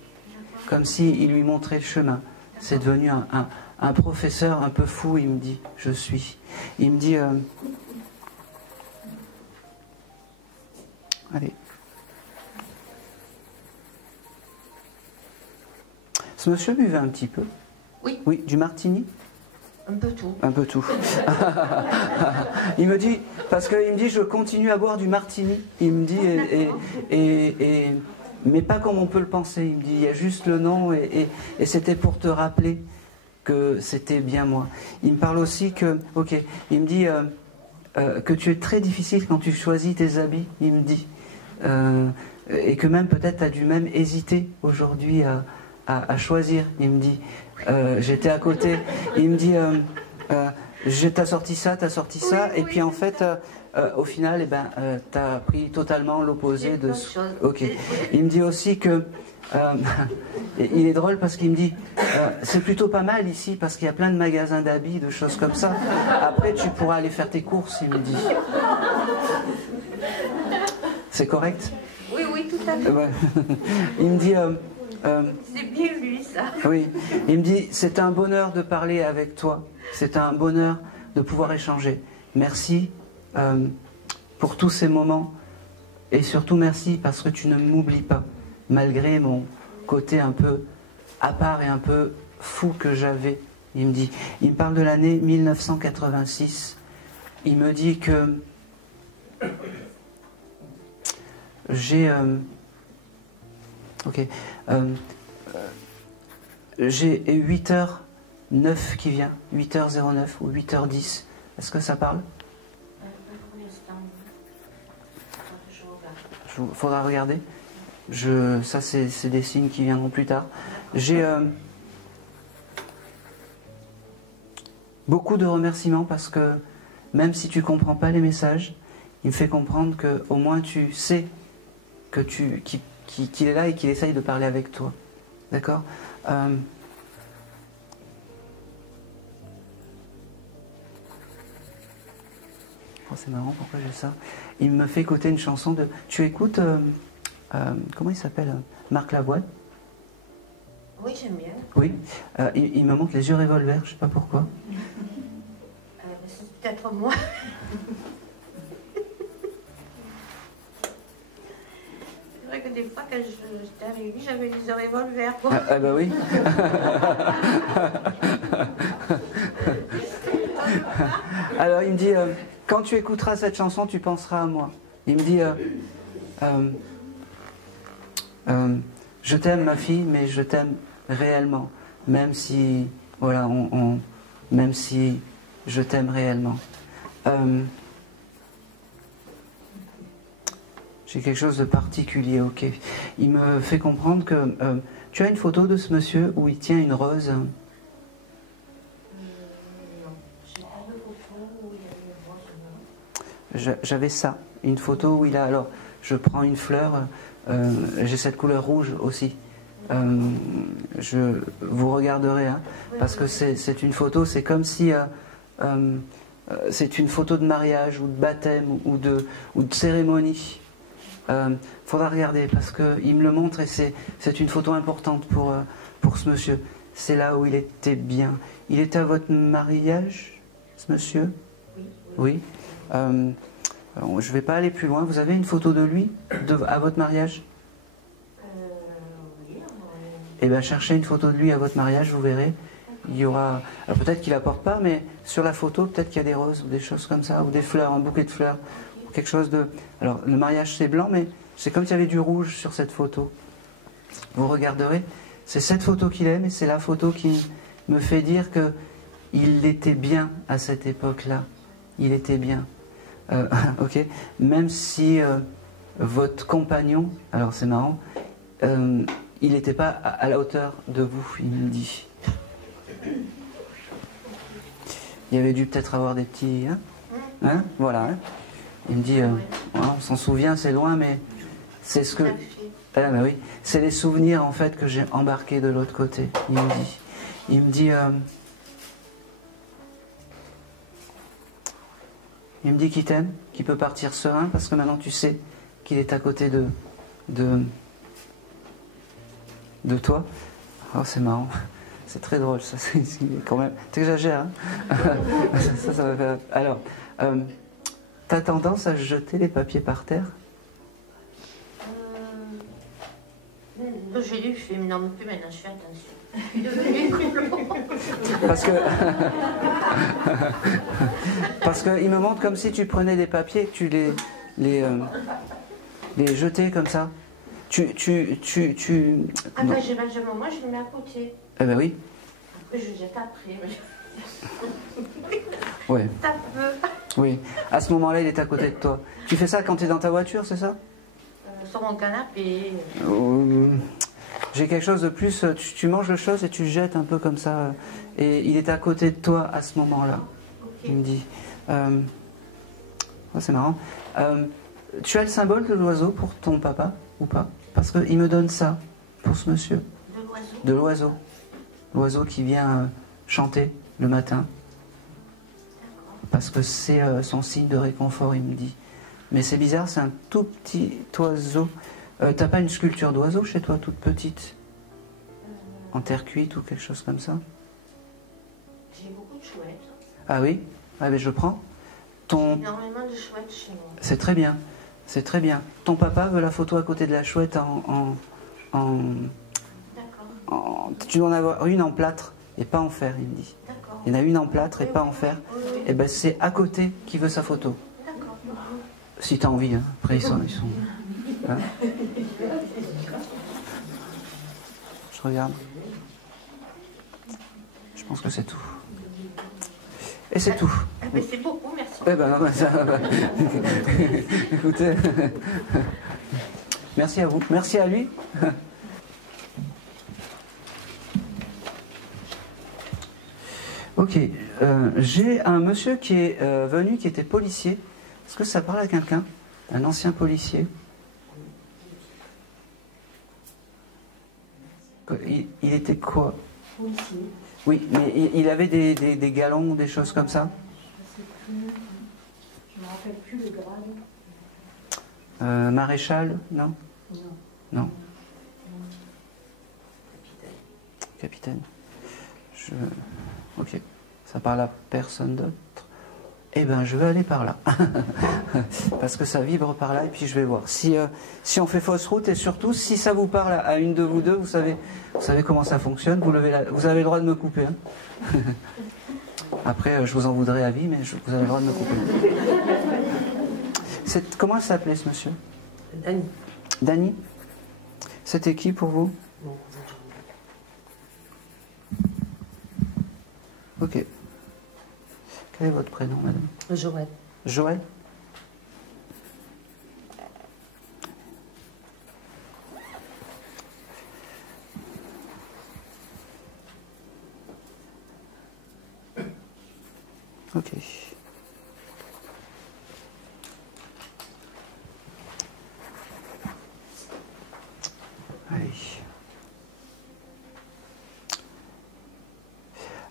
comme s'il lui montrait le chemin. C'est devenu un professeur un peu fou, il me dit, je suis. Il me dit, allez. Ce monsieur buvait un petit peu? Oui. Oui, du martini? Un peu tout. Un peu tout. Il me dit, parce qu'il me dit, je continue à boire du martini. Il me dit, mais pas comme on peut le penser. Il me dit, il y a juste le nom et c'était pour te rappeler que c'était bien moi. Il me parle aussi que, ok, il me dit que tu es très difficile quand tu choisis tes habits. Il me dit, et que même peut-être tu as dû même hésiter aujourd'hui à choisir. Il me dit, j'étais à côté, il me dit, t'as sorti ça, Oui, et oui, puis en fait, au final, eh ben, t'as pris totalement l'opposé de ce... Ok. Il me dit aussi que, il est drôle parce qu'il me dit, c'est plutôt pas mal ici parce qu'il y a plein de magasins d'habits, de choses comme ça. Après, tu pourras aller faire tes courses, il me dit. C'est correct? Oui, oui, tout à fait. Ouais. Il me dit... C'est bien lui, ça. Oui, il me dit, c'est un bonheur de parler avec toi, c'est un bonheur de pouvoir échanger. Merci pour tous ces moments et surtout merci parce que tu ne m'oublies pas, malgré mon côté un peu à part et un peu fou que j'avais. Il me dit, il me parle de l'année 1986, il me dit que j'ai... Ok. J'ai 8h09 qui vient, 8h09 ou 8h10. Est-ce que ça parle? Pour l'instant, je regarde. Faudra regarder. Ça, c'est des signes qui viendront plus tard. J'ai beaucoup de remerciements parce que même si tu comprends pas les messages, il me fait comprendre que au moins tu sais que qu'il est là et qu'il essaye de parler avec toi. D'accord? Oh, c'est marrant, pourquoi j'ai ça? Il me fait écouter une chanson de... Tu écoutes... comment il s'appelle? Marc Lavoine? Oui, j'aime bien. Oui. Il me montre les yeux revolver, je sais pas pourquoi. peut-être moi. C'est vrai que des fois, quand j'étais avec lui, j'avais les revolvers. Ah bah oui. Alors il me dit, quand tu écouteras cette chanson, tu penseras à moi. Il me dit, je t'aime ma fille, mais je t'aime réellement, même si, voilà, même si je t'aime réellement. J'ai quelque chose de particulier, ok. Il me fait comprendre que tu as une photo de ce monsieur où il tient une rose. Non, j'ai pas de photo où il y a une rose. J'avais ça, une photo où il a. Alors, je prends une fleur, j'ai cette couleur rouge aussi. Vous regarderez, hein, parce que c'est une photo, c'est comme si. C'est une photo de mariage ou de baptême ou de cérémonie. Faudra regarder parce qu'il me le montre et c'est une photo importante pour ce monsieur. C'est là où il était bien. Il était à votre mariage, ce monsieur? Oui. Je ne vais pas aller plus loin. Vous avez une photo de lui à votre mariage? Oui. Eh bien, cherchez une photo de lui à votre mariage, vous verrez. Il y aura. Alors peut-être qu'il n'apporte pas, mais sur la photo, peut-être qu'il y a des roses ou des choses comme ça, ou des fleurs, un bouquet de fleurs. Quelque chose de... Alors, le mariage, c'est blanc, mais c'est comme s'il y avait du rouge sur cette photo. Vous regarderez, c'est cette photo qu'il aime, et c'est la photo qui me fait dire qu'il était bien à cette époque-là. Il était bien. Ok. Même si votre compagnon, alors c'est marrant, il n'était pas à la hauteur de vous, il me dit. Il avait dû peut-être avoir des petits... Hein, voilà, hein. Il me dit, on s'en souvient, c'est loin, mais c'est ce que... Ah, bah oui, c'est les souvenirs en fait que j'ai embarqués de l'autre côté. Il me dit qu'il t'aime, qu'il peut partir serein parce que maintenant tu sais qu'il est à côté de toi. Oh, c'est marrant, c'est très drôle, ça. C'est quand même. T'exagères, hein. ça va faire. Alors. T'as tendance à jeter les papiers par terre? Je l'ai fait, mais non plus maintenant, je fais attention. Je suis devenue écolo. Parce qu'il me montre comme si tu prenais des papiers et que tu les jetais comme ça. Ah ben, moi, je le mets à côté. Eh ben oui. Après, je jette après. Ouais. Ça peut. Oui. À ce moment-là, il est à côté de toi. Tu fais ça quand tu es dans ta voiture, c'est ça? Sur mon canapé. J'ai quelque chose de plus. Tu manges le chose et tu jettes un peu comme ça. Et il est à côté de toi à ce moment-là. Okay. Il me dit. Oh, c'est marrant. Tu as le symbole de l'oiseau pour ton papa ou pas? Parce qu'il me donne ça pour ce monsieur. De l'oiseau? De l'oiseau. L'oiseau qui vient chanter le matin. Parce que c'est son signe de réconfort, il me dit. Mais c'est bizarre, c'est un tout petit oiseau. T'as pas une sculpture d'oiseau chez toi, toute petite? En terre cuite ou quelque chose comme ça? J'ai beaucoup de chouettes. Ah oui? Ah ben je prends. J'ai énormément de chouettes chez moi. C'est très bien. C'est très bien. Ton papa veut la photo à côté de la chouette D'accord. Tu dois en avoir une en plâtre et pas en fer, il me dit. D'accord. Il y en a une en plâtre et pas en fer. Et ben c'est à côté qui veut sa photo. D'accord. Si tu as envie, hein. Après ils sont hein. Je regarde. Je pense que c'est tout. Et c'est tout. Ah ben c'est beaucoup, merci. Eh ben, ça va. Écoutez, merci à vous. Merci à lui. Ok, j'ai un monsieur qui est venu, qui était policier. Est-ce que ça parle à quelqu'un? Un ancien policier. Il était quoi? Policier. Oui, mais il avait des galons, des choses comme ça? Je ne me rappelle plus le grade. Maréchal? Non? Non. Non. Capitaine. Ok. Ça parle à personne d'autre? eh ben je vais aller par là. Parce que ça vibre par là et puis je vais voir. Si on fait fausse route et surtout si ça vous parle à une de vous deux, vous savez comment ça fonctionne, vous avez le droit de me couper. Hein. Après, je vous en voudrais à vie, mais vous avez le droit de me couper. Comment elle s'appelait ce monsieur? Dany. Dany? C'était qui pour vous? Bon, ok. Quel est votre prénom, madame? Joël. Joël? Ok. Allez.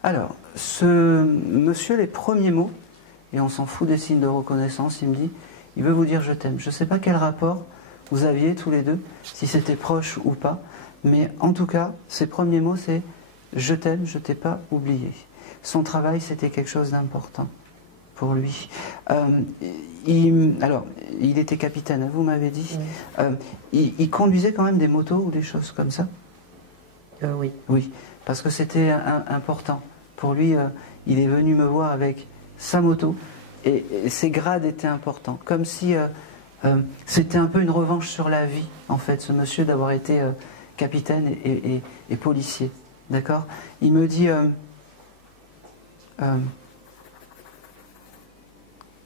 Alors, ce monsieur, les premiers mots, et on s'en fout des signes de reconnaissance, il me dit, il veut vous dire je t'aime. Je ne sais pas quel rapport vous aviez tous les deux, si c'était proche ou pas, mais en tout cas, ses premiers mots, c'est je t'aime, je t'ai pas oublié. Son travail, c'était quelque chose d'important pour lui. Alors, il était capitaine, vous m'avez dit. Oui. Il conduisait quand même des motos ou des choses comme ça? Oui. Oui, parce que c'était important. Pour lui, il est venu me voir avec sa moto et ses grades étaient importants. Comme si c'était un peu une revanche sur la vie, en fait, ce monsieur d'avoir été capitaine et policier. D'accord? Il me dit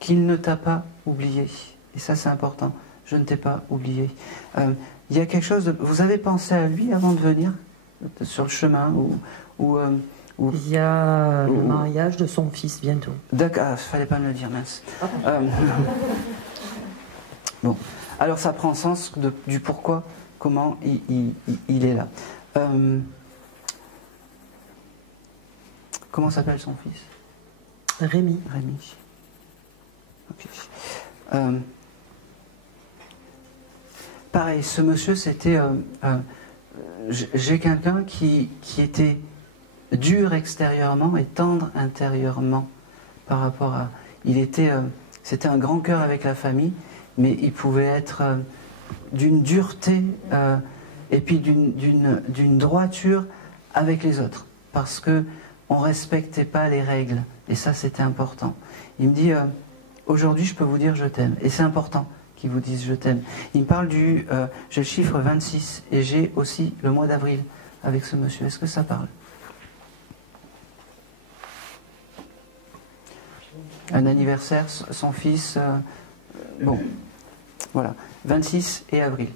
qu'il ne t'a pas oublié. Et ça, c'est important. Je ne t'ai pas oublié. Il y a quelque chose de... Vous avez pensé à lui avant de venir sur le chemin ou il y a le mariage de son fils bientôt. D'accord, il ne fallait pas me le dire, mince. Bon, alors ça prend sens du pourquoi, comment il est là. Comment s'appelle son fils? Rémi. Rémi. Ok. Pareil, ce monsieur, c'était... j'ai quelqu'un qui était dur extérieurement et tendre intérieurement par rapport à... C'était un grand cœur avec la famille, mais il pouvait être d'une dureté et puis d'une droiture avec les autres, parce que on respectait pas les règles, et ça c'était important. Il me dit, aujourd'hui je peux vous dire je t'aime, et c'est important qu'il vous dise je t'aime. Il me parle j'ai le chiffre 26, et j'ai aussi le mois d'avril avec ce monsieur. Est-ce que ça parle? Un anniversaire, son fils, bon, voilà, 26 et avril.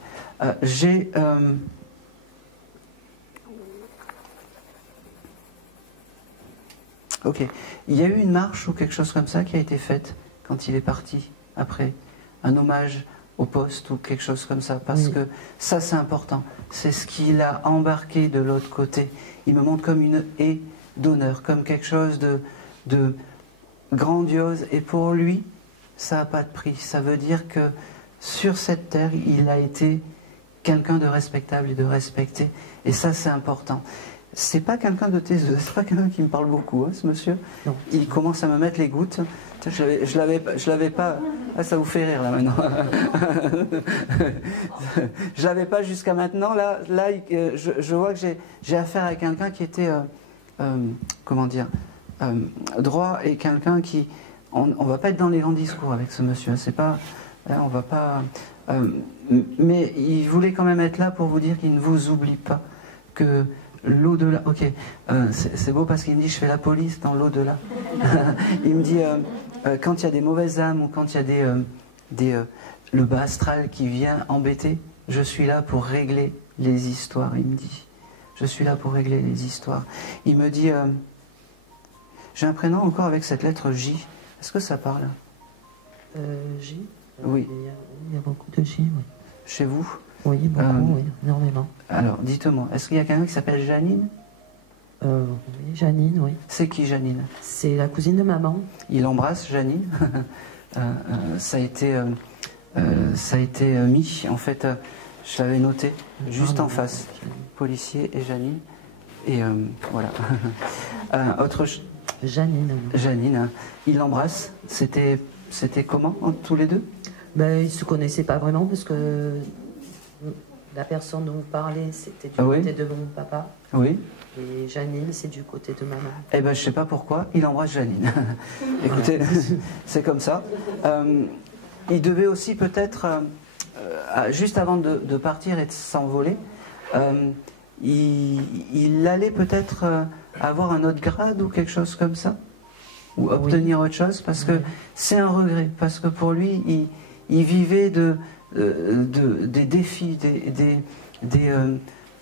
Ok, il y a eu une marche ou quelque chose comme ça qui a été faite quand il est parti après, un hommage au poste ou quelque chose comme ça, parce que ça c'est important, c'est ce qu'il a embarqué de l'autre côté. Il me montre comme une haie d'honneur, comme quelque chose de grandiose, et pour lui ça n'a pas de prix. Ça veut dire que sur cette terre il a été quelqu'un de respectable et de respecté, et ça c'est important. C'est pas quelqu'un de taiseux, c'est pas quelqu'un qui me parle beaucoup, hein, ce monsieur. Non. Il commence à me mettre les gouttes. Je l'avais pas. Ah, ça vous fait rire là maintenant. Je l'avais pas jusqu'à maintenant. Là, je vois que j'ai affaire à quelqu'un qui était, comment dire, droit, et quelqu'un qui, on va pas être dans les grands discours avec ce monsieur. C'est pas, on va pas. Mais il voulait quand même être là pour vous dire qu'il ne vous oublie pas, que l'au-delà, ok, c'est beau parce qu'il me dit je fais la police dans l'au-delà. Il me dit quand il y a des mauvaises âmes ou quand il y a le bas astral qui vient embêter, je suis là pour régler les histoires, il me dit. Je suis là pour régler les histoires. Il me dit j'ai un prénom encore avec cette lettre J. Est-ce que ça parle? J. Oui. Il y a beaucoup de J, oui. Chez vous? Oui, beaucoup, oui, énormément. Alors, dites-moi, est-ce qu'il y a quelqu'un qui s'appelle Janine? Oui, Janine, oui. C'est qui Janine? C'est la cousine de maman. Il embrasse Janine. Ça a été mis, en fait, je l'avais noté, juste en face. Policier et Janine. Et voilà. Janine. Janine, hein. Il l'embrasse. C'était comment, tous les deux? Ben, ils ne se connaissaient pas vraiment parce que la personne dont vous parlez, c'était du côté de mon papa. Oui. Et Janine, c'est du côté de maman. Eh ben, je sais pas pourquoi, il embrasse Janine. Écoutez, c'est comme ça. Il devait aussi peut-être, juste avant de partir et de s'envoler, il allait peut-être avoir un autre grade ou quelque chose comme ça, ou obtenir autre chose, parce que c'est un regret, parce que pour lui, il vivait des défis,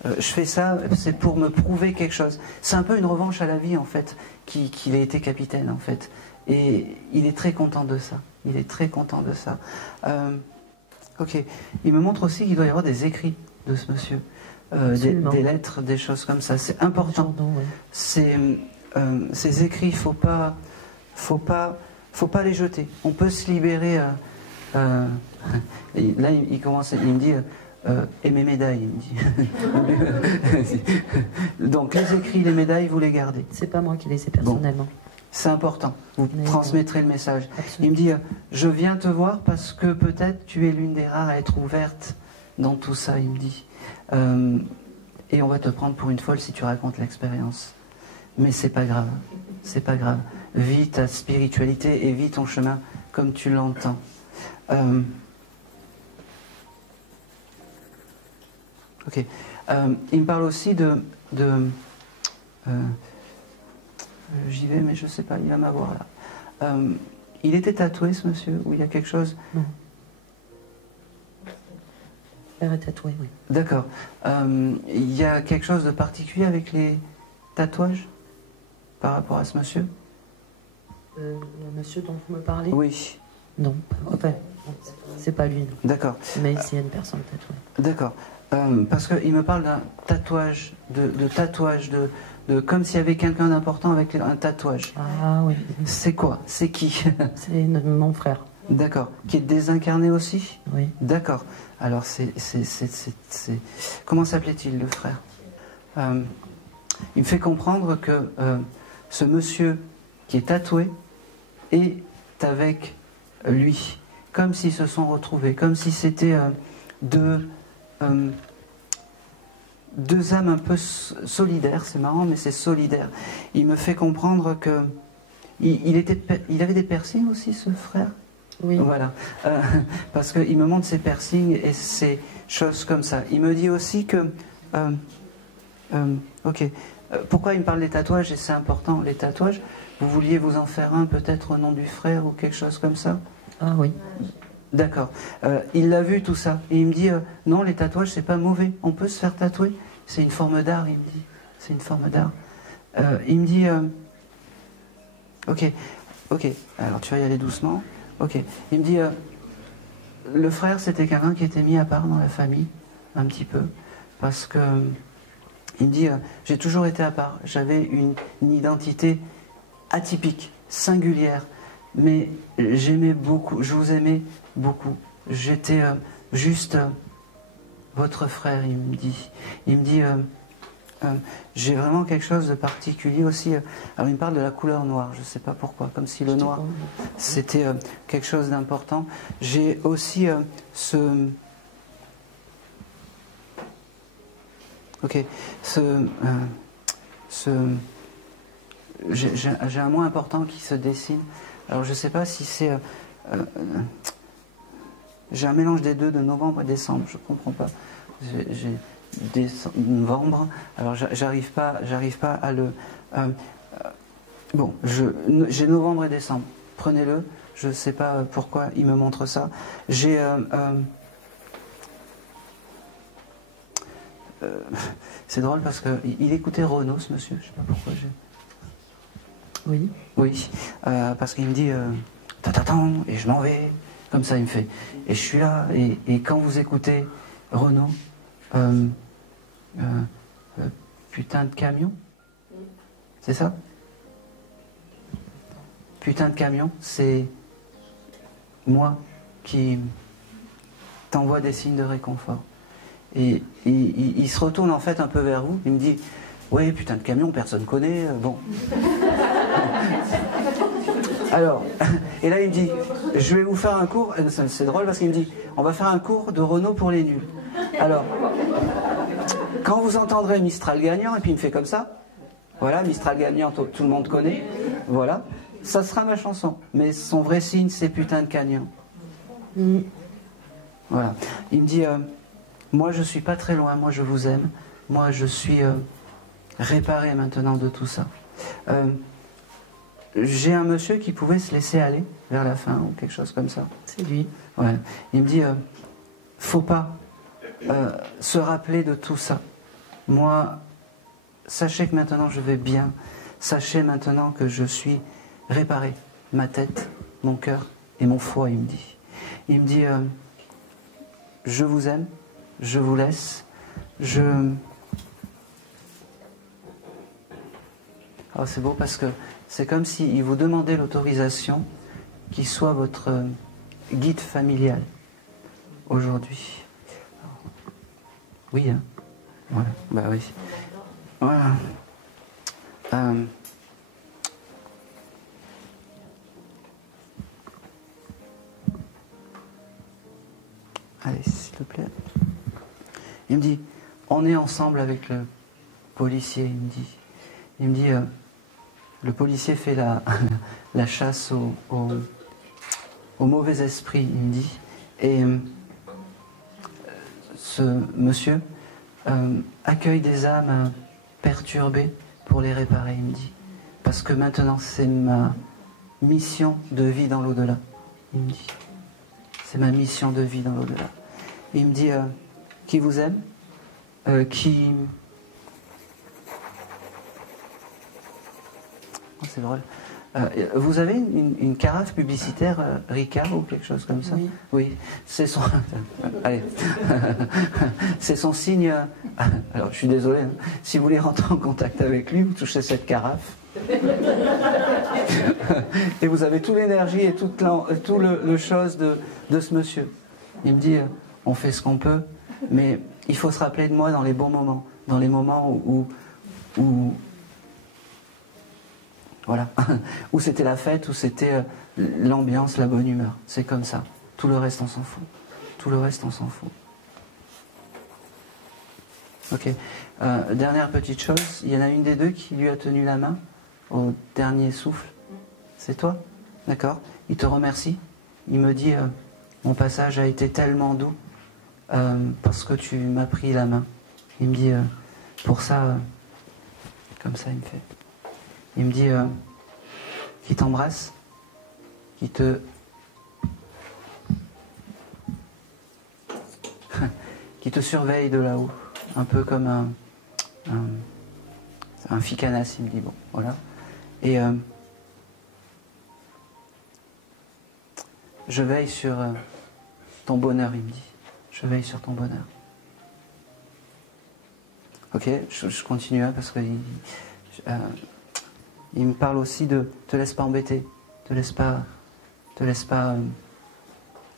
je fais ça, c'est pour me prouver quelque chose. C'est un peu une revanche à la vie, en fait, qu'il ait été capitaine, en fait. Et il est très content de ça. Il est très content de ça. Ok. Il me montre aussi qu'il doit y avoir des écrits de ce monsieur. Des lettres, des choses comme ça. C'est important. Ces écrits, faut pas les jeter. On peut se libérer. Là, il commence, il me dit... et mes médailles, il me dit. Donc les écrits, les médailles, vous les gardez. C'est pas moi qui les ai personnellement. Bon, c'est important. Vous transmettrez le message. Absolument. Il me dit, je viens te voir parce que peut-être tu es l'une des rares à être ouverte dans tout ça, il me dit. Et on va te prendre pour une folle si tu racontes l'expérience. Mais c'est pas grave. C'est pas grave. Vis ta spiritualité et vis ton chemin comme tu l'entends. Ok. Il me parle aussi j'y vais, mais je sais pas, il va m'avoir là. Il était tatoué, ce monsieur, ou il y a quelque chose? Non. Père est tatoué, oui. D'accord. Il y a quelque chose de particulier avec les tatouages par rapport à ce monsieur? Le monsieur dont vous me parlez? Oui. Non, enfin, c'est pas lui. D'accord. Mais c'est une personne tatouée. D'accord. Parce qu'il me parle d'un tatouage, de comme s'il y avait quelqu'un d'important avec un tatouage. Ah oui. C'est quoi? C'est qui? C'est mon frère. D'accord. Qui est désincarné aussi? Oui. D'accord. Alors comment s'appelait-il, le frère? Il me fait comprendre que ce monsieur qui est tatoué est avec lui, comme s'ils se sont retrouvés, comme si c'était deux âmes un peu solidaires. C'est marrant, mais c'est solidaire. Il me fait comprendre que il avait des piercings aussi, ce frère? Oui. Voilà. Parce qu'il me montre ses piercings et ces choses comme ça. Il me dit aussi que... ok. Pourquoi il me parle des tatouages? Et c'est important, les tatouages. Vous vouliez vous en faire un, peut-être au nom du frère ou quelque chose comme ça? Ah oui. D'accord. Il l'a vu tout ça. Et il me dit, non, les tatouages, c'est pas mauvais. On peut se faire tatouer. C'est une forme d'art, il me dit. C'est une forme d'art. Il me dit, ok, alors tu vas y aller doucement. Ok. Il me dit, le frère, c'était quelqu'un qui était mis à part dans la famille, un petit peu. Parce que, il me dit, j'ai toujours été à part. J'avais une identité atypique, singulière. Mais j'aimais beaucoup, je vous aimais beaucoup. J'étais juste votre frère, il me dit. Il me dit, j'ai vraiment quelque chose de particulier aussi. Alors il me parle de la couleur noire, je ne sais pas pourquoi, comme si le noir, c'était quelque chose d'important. J'ai aussi j'ai un mot important qui se dessine. Alors je ne sais pas si c'est... j'ai un mélange des deux, de novembre et décembre, je ne comprends pas. J'ai novembre, alors j'arrive pas à le... bon, j'ai novembre et décembre, prenez-le, je ne sais pas pourquoi il me montre ça. J'ai... c'est drôle parce qu'il écoutait Renaud, ce monsieur, je ne sais pas pourquoi j'ai... Oui. Oui, parce qu'il me dit ta-ta-tan, et je m'en vais, comme ça il me fait. Et je suis là, et quand vous écoutez Renaud, putain de camion, c'est ça? Putain de camion, c'est moi qui t'envoie des signes de réconfort. Et il se retourne en fait un peu vers vous, il me dit, ouais, putain de camion, personne connaît, bon. Alors, et là il me dit, je vais vous faire un cours, c'est drôle parce qu'il me dit, on va faire un cours de Renault pour les nuls. Alors, quand vous entendrez Mistral gagnant, et puis il me fait comme ça, voilà, Mistral gagnant, tout le monde connaît, voilà, ça sera ma chanson. Mais son vrai signe, c'est putain de gagnant. Voilà. Il me dit, moi je suis pas très loin, moi je vous aime, moi je suis réparé maintenant de tout ça. J'ai un monsieur qui pouvait se laisser aller vers la fin ou quelque chose comme ça. C'est lui. Ouais. Il me dit, faut pas se rappeler de tout ça. Moi, sachez que maintenant je vais bien. Sachez maintenant que je suis réparé. Ma tête, mon cœur et mon foie, il me dit. Il me dit, je vous aime, je vous laisse, Oh, c'est beau parce que c'est comme s'il vous demandait l'autorisation qu'il soit votre guide familial aujourd'hui. Oui, hein? Voilà, bah oui. Voilà. Allez, s'il te plaît. Il me dit, on est ensemble avec le policier, il me dit, le policier fait la chasse au mauvais esprit, il me dit. Et ce monsieur accueille des âmes perturbées pour les réparer, il me dit. Parce que maintenant, c'est ma mission de vie dans l'au-delà, il me dit. C'est ma mission de vie dans l'au-delà. Il me dit, qui vous aime, qui... Oh, c'est drôle. Vous avez une carafe publicitaire Ricard ou quelque chose comme ça? Oui. Oui. C'est son... Allez. C'est son signe... Alors, je suis désolé. Hein. Si vous voulez rentrer en contact avec lui, vous touchez cette carafe. Et vous avez toute l'énergie et tout le chose de ce monsieur. Il me dit, on fait ce qu'on peut, mais il faut se rappeler de moi dans les bons moments. Dans les moments où voilà, où c'était la fête, où c'était l'ambiance, la bonne humeur. C'est comme ça. Tout le reste, on s'en fout. Tout le reste, on s'en fout. Ok. Dernière petite chose, il y en a une des deux qui lui a tenu la main au dernier souffle. C'est toi? D'accord. Il te remercie. Il me dit, mon passage a été tellement doux parce que tu m'as pris la main. Il me dit, pour ça, comme ça, il me fait. Il me dit qu'il t'embrasse, qu'il te... qui te surveille de là-haut, un peu comme un ficanas, il me dit, bon, voilà. Et je veille sur ton bonheur, il me dit. Je veille sur ton bonheur. Ok, je continue hein, parce que il me parle aussi de te laisse pas embêter, te laisse pas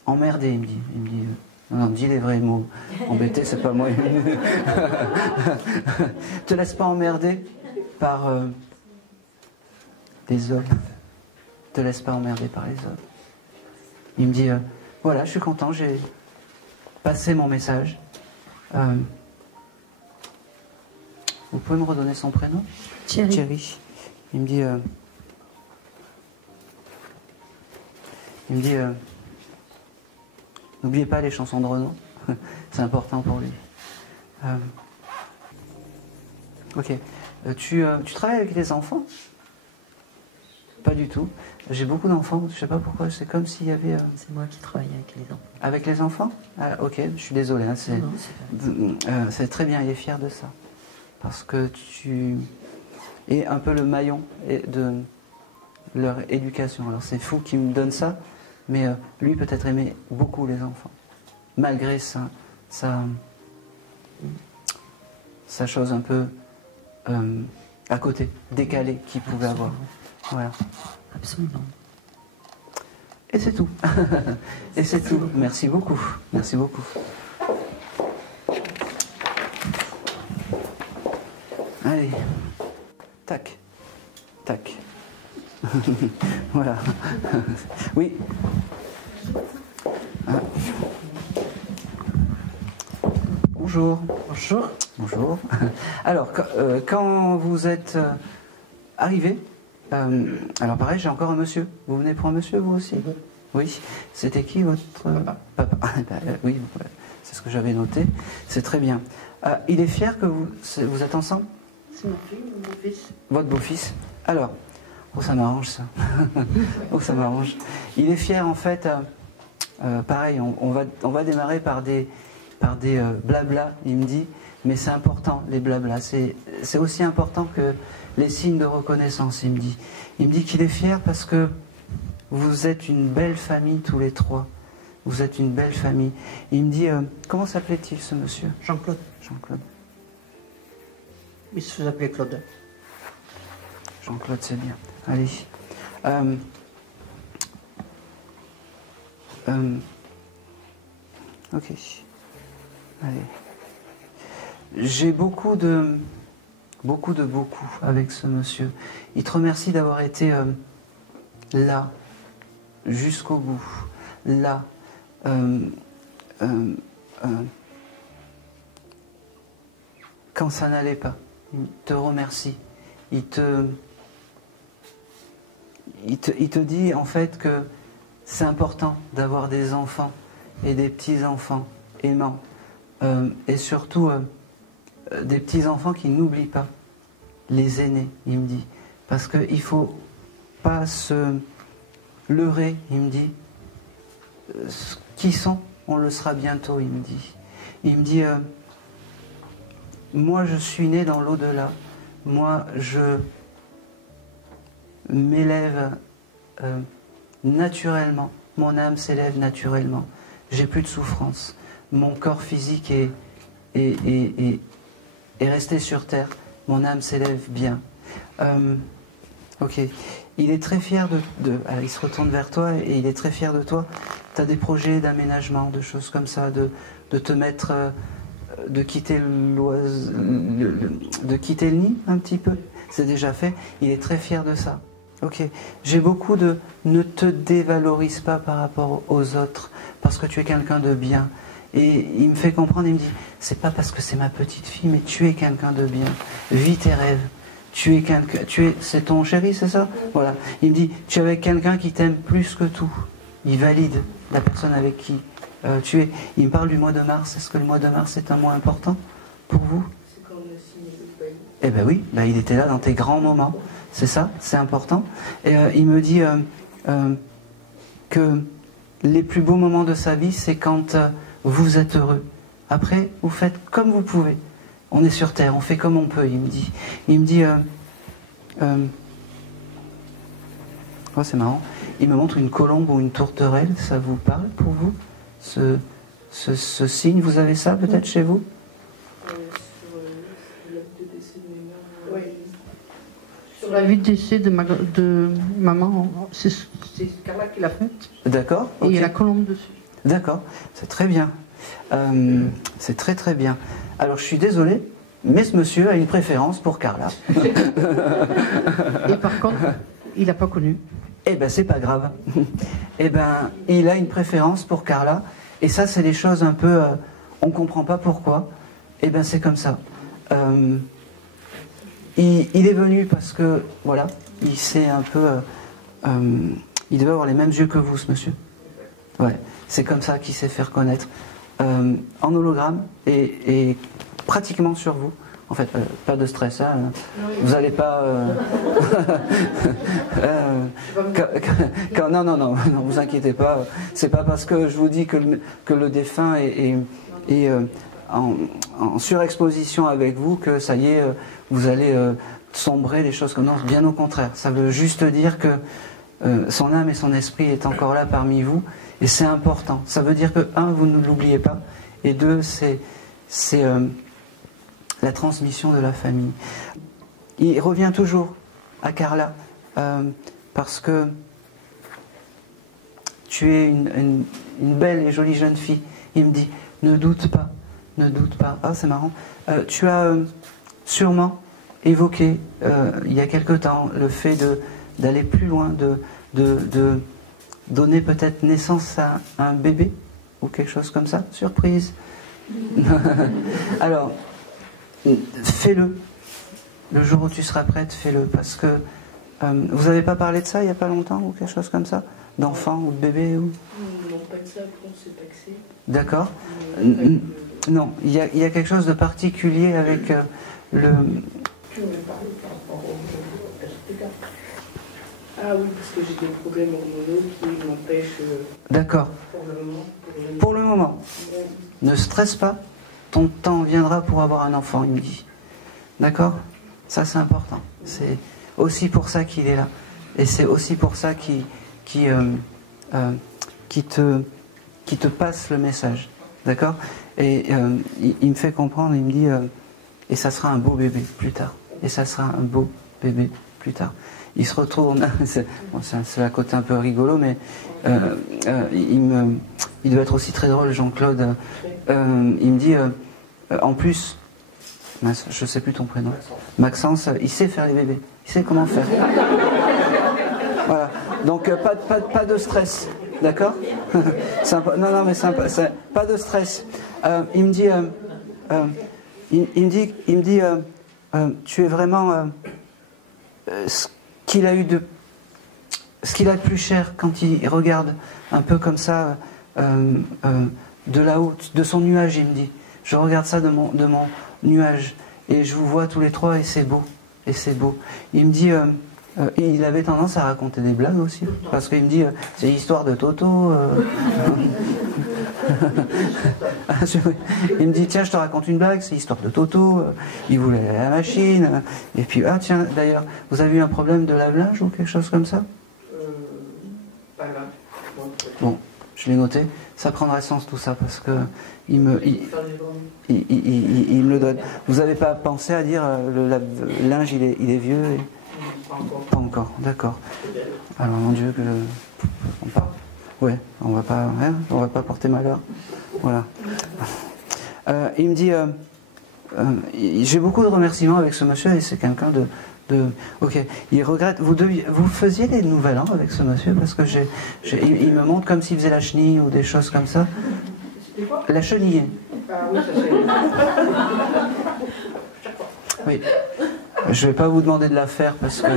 emmerder, il me dit. Il me dit non, dis les vrais mots. Embêter, c'est pas moi. Te laisse pas emmerder par des hommes. Te laisse pas emmerder par les hommes. Il me dit voilà, je suis content, j'ai passé mon message. Vous pouvez me redonner son prénom? Thierry. Thierry. Il me dit, n'oubliez pas les chansons de Renaud, c'est important pour lui. Ok. Tu travailles avec les enfants? Pas du tout. J'ai beaucoup d'enfants, je sais pas pourquoi, c'est comme s'il y avait... C'est moi qui travaille avec les enfants. Avec les enfants? Ah, ok, je suis désolé. Hein, c'est très bien, il est fier de ça. Parce que tu es un peu le maillon de leur éducation. Alors c'est fou qu'il me donne ça, mais lui peut-être aimait beaucoup les enfants. Malgré sa chose un peu à côté, décalée qu'il pouvait avoir. Voilà. Absolument. Et c'est tout. Et c'est tout. Merci beaucoup. Merci beaucoup. Allez. Tac. Tac. Voilà. Oui. Ah. Bonjour. Bonjour. Bonjour. Alors, quand vous êtes arrivé, alors pareil, j'ai encore un monsieur. Vous venez pour un monsieur, vous aussi? Oui. C'était qui votre papa? Oui, c'est ce que j'avais noté. C'est très bien. Il est fier que vous êtes ensemble? C'est ma fille, mon beau-fils. Votre beau-fils. Alors, oh, ça m'arrange ça. Oh, ça m'arrange. Il est fier en fait. Pareil, on va démarrer par des blabla, il me dit, mais c'est important les blabla. C'est aussi important que les signes de reconnaissance, il me dit. Il me dit qu'il est fier parce que vous êtes une belle famille tous les trois. Vous êtes une belle famille. Il me dit, comment s'appelait-il ce monsieur? Jean-Claude. Jean-Claude. Il se faisait appeler Claude. Jean-Claude, c'est bien. Allez. Ok. Allez. J'ai beaucoup avec ce monsieur. Il te remercie d'avoir été là, jusqu'au bout. Là. Quand ça n'allait pas. Il te remercie. Il te dit en fait que c'est important d'avoir des enfants et des petits-enfants aimants. Et surtout des petits-enfants qui n'oublient pas les aînés, il me dit. Parce qu'il ne faut pas se leurrer, il me dit. Qui sont, on le sera bientôt, il me dit. Il me dit, moi je suis né dans l'au-delà. Moi je m'élève naturellement. Mon âme s'élève naturellement. J'ai plus de souffrance. Mon corps physique est resté sur terre. Mon âme s'élève bien. Ok. Il est très fier alors il se retourne vers toi et il est très fier de toi. Tu as des projets d'aménagement, de choses comme ça, de te mettre, de quitter de quitter le nid un petit peu. C'est déjà fait. Il est très fier de ça. Ok. J'ai beaucoup de ne te dévalorise pas par rapport aux autres parce que tu es quelqu'un de bien. Et il me fait comprendre, il me dit, c'est pas parce que c'est ma petite fille, mais tu es quelqu'un de bien. Vis tes rêves. C'est ton chéri, c'est ça? Voilà. Il me dit, tu es avec quelqu'un qui t'aime plus que tout. Il valide la personne avec qui tu es. Il me parle du mois de mars. Est-ce que le mois de mars est un mois important pour vous? C'est quand on a signé le pays. Eh bien oui, il était là dans tes grands moments. C'est ça, c'est important. Et il me dit que les plus beaux moments de sa vie, c'est quand vous êtes heureux. Après, vous faites comme vous pouvez. On est sur Terre, on fait comme on peut, il me dit. Il me dit... oh, c'est marrant. Il me montre une colombe ou une tourterelle. Ça vous parle pour vous? Ce signe, vous avez ça peut-être chez vous? Sur la vie de décès de maman, c'est Carla qui l'a faite. D'accord. Et il y a la colombe dessus. D'accord, c'est très bien. C'est très très bien. Alors je suis désolé, mais ce monsieur a une préférence pour Carla. Et par contre, il n'a pas connu. Eh ben c'est pas grave. Eh ben il a une préférence pour Carla. Et ça c'est des choses un peu... on comprend pas pourquoi. Eh ben c'est comme ça. Il est venu parce que, voilà, il s'est un peu... il devait avoir les mêmes yeux que vous, ce monsieur. Ouais, c'est comme ça qu'il s'est fait reconnaître. En hologramme et pratiquement sur vous. En fait, pas de stress, hein. Vous n'allez pas... non, vous inquiétez pas. C'est pas parce que je vous dis que le défunt est en surexposition avec vous que ça y est, vous allez sombrer, des choses comme ça. Non, bien au contraire. Ça veut juste dire que son âme et son esprit est encore là parmi vous. Et c'est important. Ça veut dire que, un, vous ne l'oubliez pas. Et deux, c'est la transmission de la famille. Il revient toujours à Carla. Parce que tu es une belle et jolie jeune fille. Il me dit, ne doute pas. Ne doute pas. Ah, c'est marrant. Tu as sûrement évoqué, il y a quelque temps, le fait d'aller plus loin, de donner peut-être naissance à un bébé ou quelque chose comme ça. Surprise. Alors, fais-le. Le jour où tu seras prête, fais-le. Parce que vous n'avez pas parlé de ça il n'y a pas longtemps ou quelque chose comme ça? D'enfant ou de bébé ou... Non, pas de ça, on s'est taxé. D'accord. Non, il y a quelque chose de particulier avec le... Tu m'avais parlé par rapport au SPK. Ah oui, parce que j'ai des problèmes hormonaux qui m'empêchent... D'accord. Pour le moment. Pour le moment. Ouais. Ne stresse pas. Ton temps viendra pour avoir un enfant, il me dit. D'accord? Ça, c'est important. C'est aussi pour ça qu'il est là. Et c'est aussi pour ça qui te passe le message. D'accord? Et il me fait comprendre, il me dit, et ça sera un beau bébé plus tard. Et ça sera un beau bébé plus tard. Il se retourne, c'est un côté un peu rigolo, mais il doit être aussi très drôle, Jean-Claude. Il me dit, en plus, mince, je ne sais plus ton prénom, Maxence, il sait faire les bébés, il sait comment faire. Voilà, donc pas de stress, d'accord? Non, mais sympa, pas de stress. Il me dit, tu es vraiment ce qu'il a de plus cher quand il regarde un peu comme ça de là-haut, de son nuage, il me dit. Je regarde ça de mon nuage et je vous vois tous les trois et c'est beau. Et c'est beau. Il me dit, il avait tendance à raconter des blagues aussi, parce qu'il me dit, c'est l'histoire de Toto. Il me dit, tiens, je te raconte une blague, c'est l'histoire de Toto. Il voulait aller à la machine. Et puis, ah tiens, d'ailleurs, vous avez eu un problème de lave-linge ou quelque chose comme ça? Pas là. Bon, je l'ai noté. Ça prendrait sens tout ça, parce que il me le donne. Vous n'avez pas pensé à dire le lave-linge, il est vieux et... Pas encore, d'accord. Alors, mon Dieu, on va pas porter malheur. Voilà. Il me dit, j'ai beaucoup de remerciements avec ce monsieur et c'est quelqu'un de... Ok, il regrette. Vous faisiez les nouvel an avec ce monsieur parce que il me montre comme s'il faisait la chenille ou des choses comme ça. La chenille. Ah oui, ça c'est... Oui. Je vais pas vous demander de la faire parce que...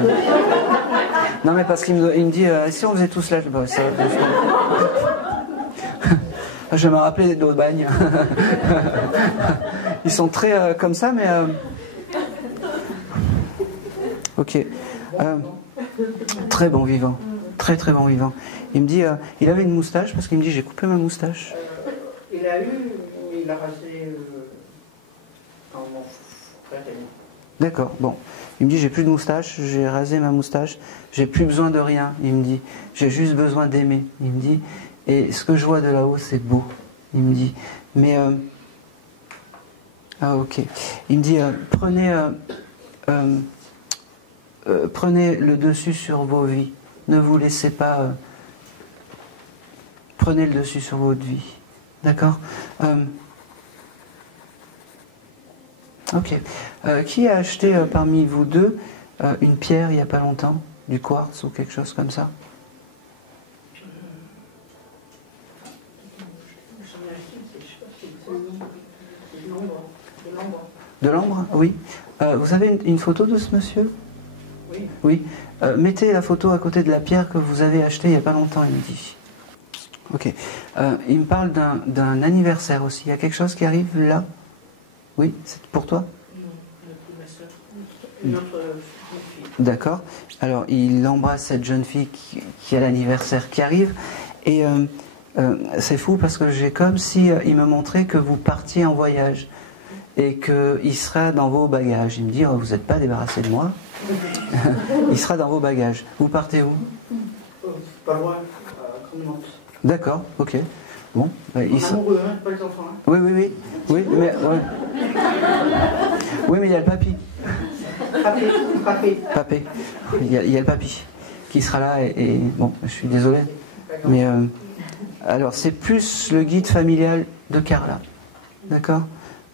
Non mais parce qu'il me dit, si on faisait tous la... Bah, ça, je vais me rappeler des bagnes. Ils sont très comme ça, mais... Ok. Très bon vivant. Très très bon vivant. Il me dit, il avait une moustache parce qu'il me dit, j'ai coupé ma moustache. Il a rasé quand mon frère est né. D'accord, bon. Il me dit, j'ai plus de moustache, j'ai rasé ma moustache, j'ai plus besoin de rien, il me dit. J'ai juste besoin d'aimer, il me dit. Et ce que je vois de là-haut, c'est beau, il me dit. Mais, ah ok. Il me dit, prenez le dessus sur vos vies. Ne vous laissez pas... prenez le dessus sur votre vie. D'accord? Ok. Qui a acheté parmi vous deux une pierre il n'y a pas longtemps? Du quartz ou quelque chose comme ça? De l'ambre? Oui. Vous avez une photo de ce monsieur? Oui. Oui. Mettez la photo à côté de la pierre que vous avez achetée il n'y a pas longtemps, il me dit. Ok. Il me parle d'un anniversaire aussi. Il y a quelque chose qui arrive là? Oui, c'est pour toi? Une autre fille. D'accord. Alors, il embrasse cette jeune fille qui a l'anniversaire qui arrive. Et c'est fou parce que j'ai comme si il me montrait que vous partiez en voyage et qu'il sera dans vos bagages. Il me dit, oh, vous n'êtes pas débarrassé de moi. Il sera dans vos bagages. Vous partez où? Pas loin, à Grande-Monte. D'accord, ok. Bon, amoureux, hein, pas les enfants. Hein. Oui, mais oui, mais il y a le papy. Papé. Il y a le papy qui sera là et bon, je suis désolé. Mais alors, c'est plus le guide familial de Carla. D'accord?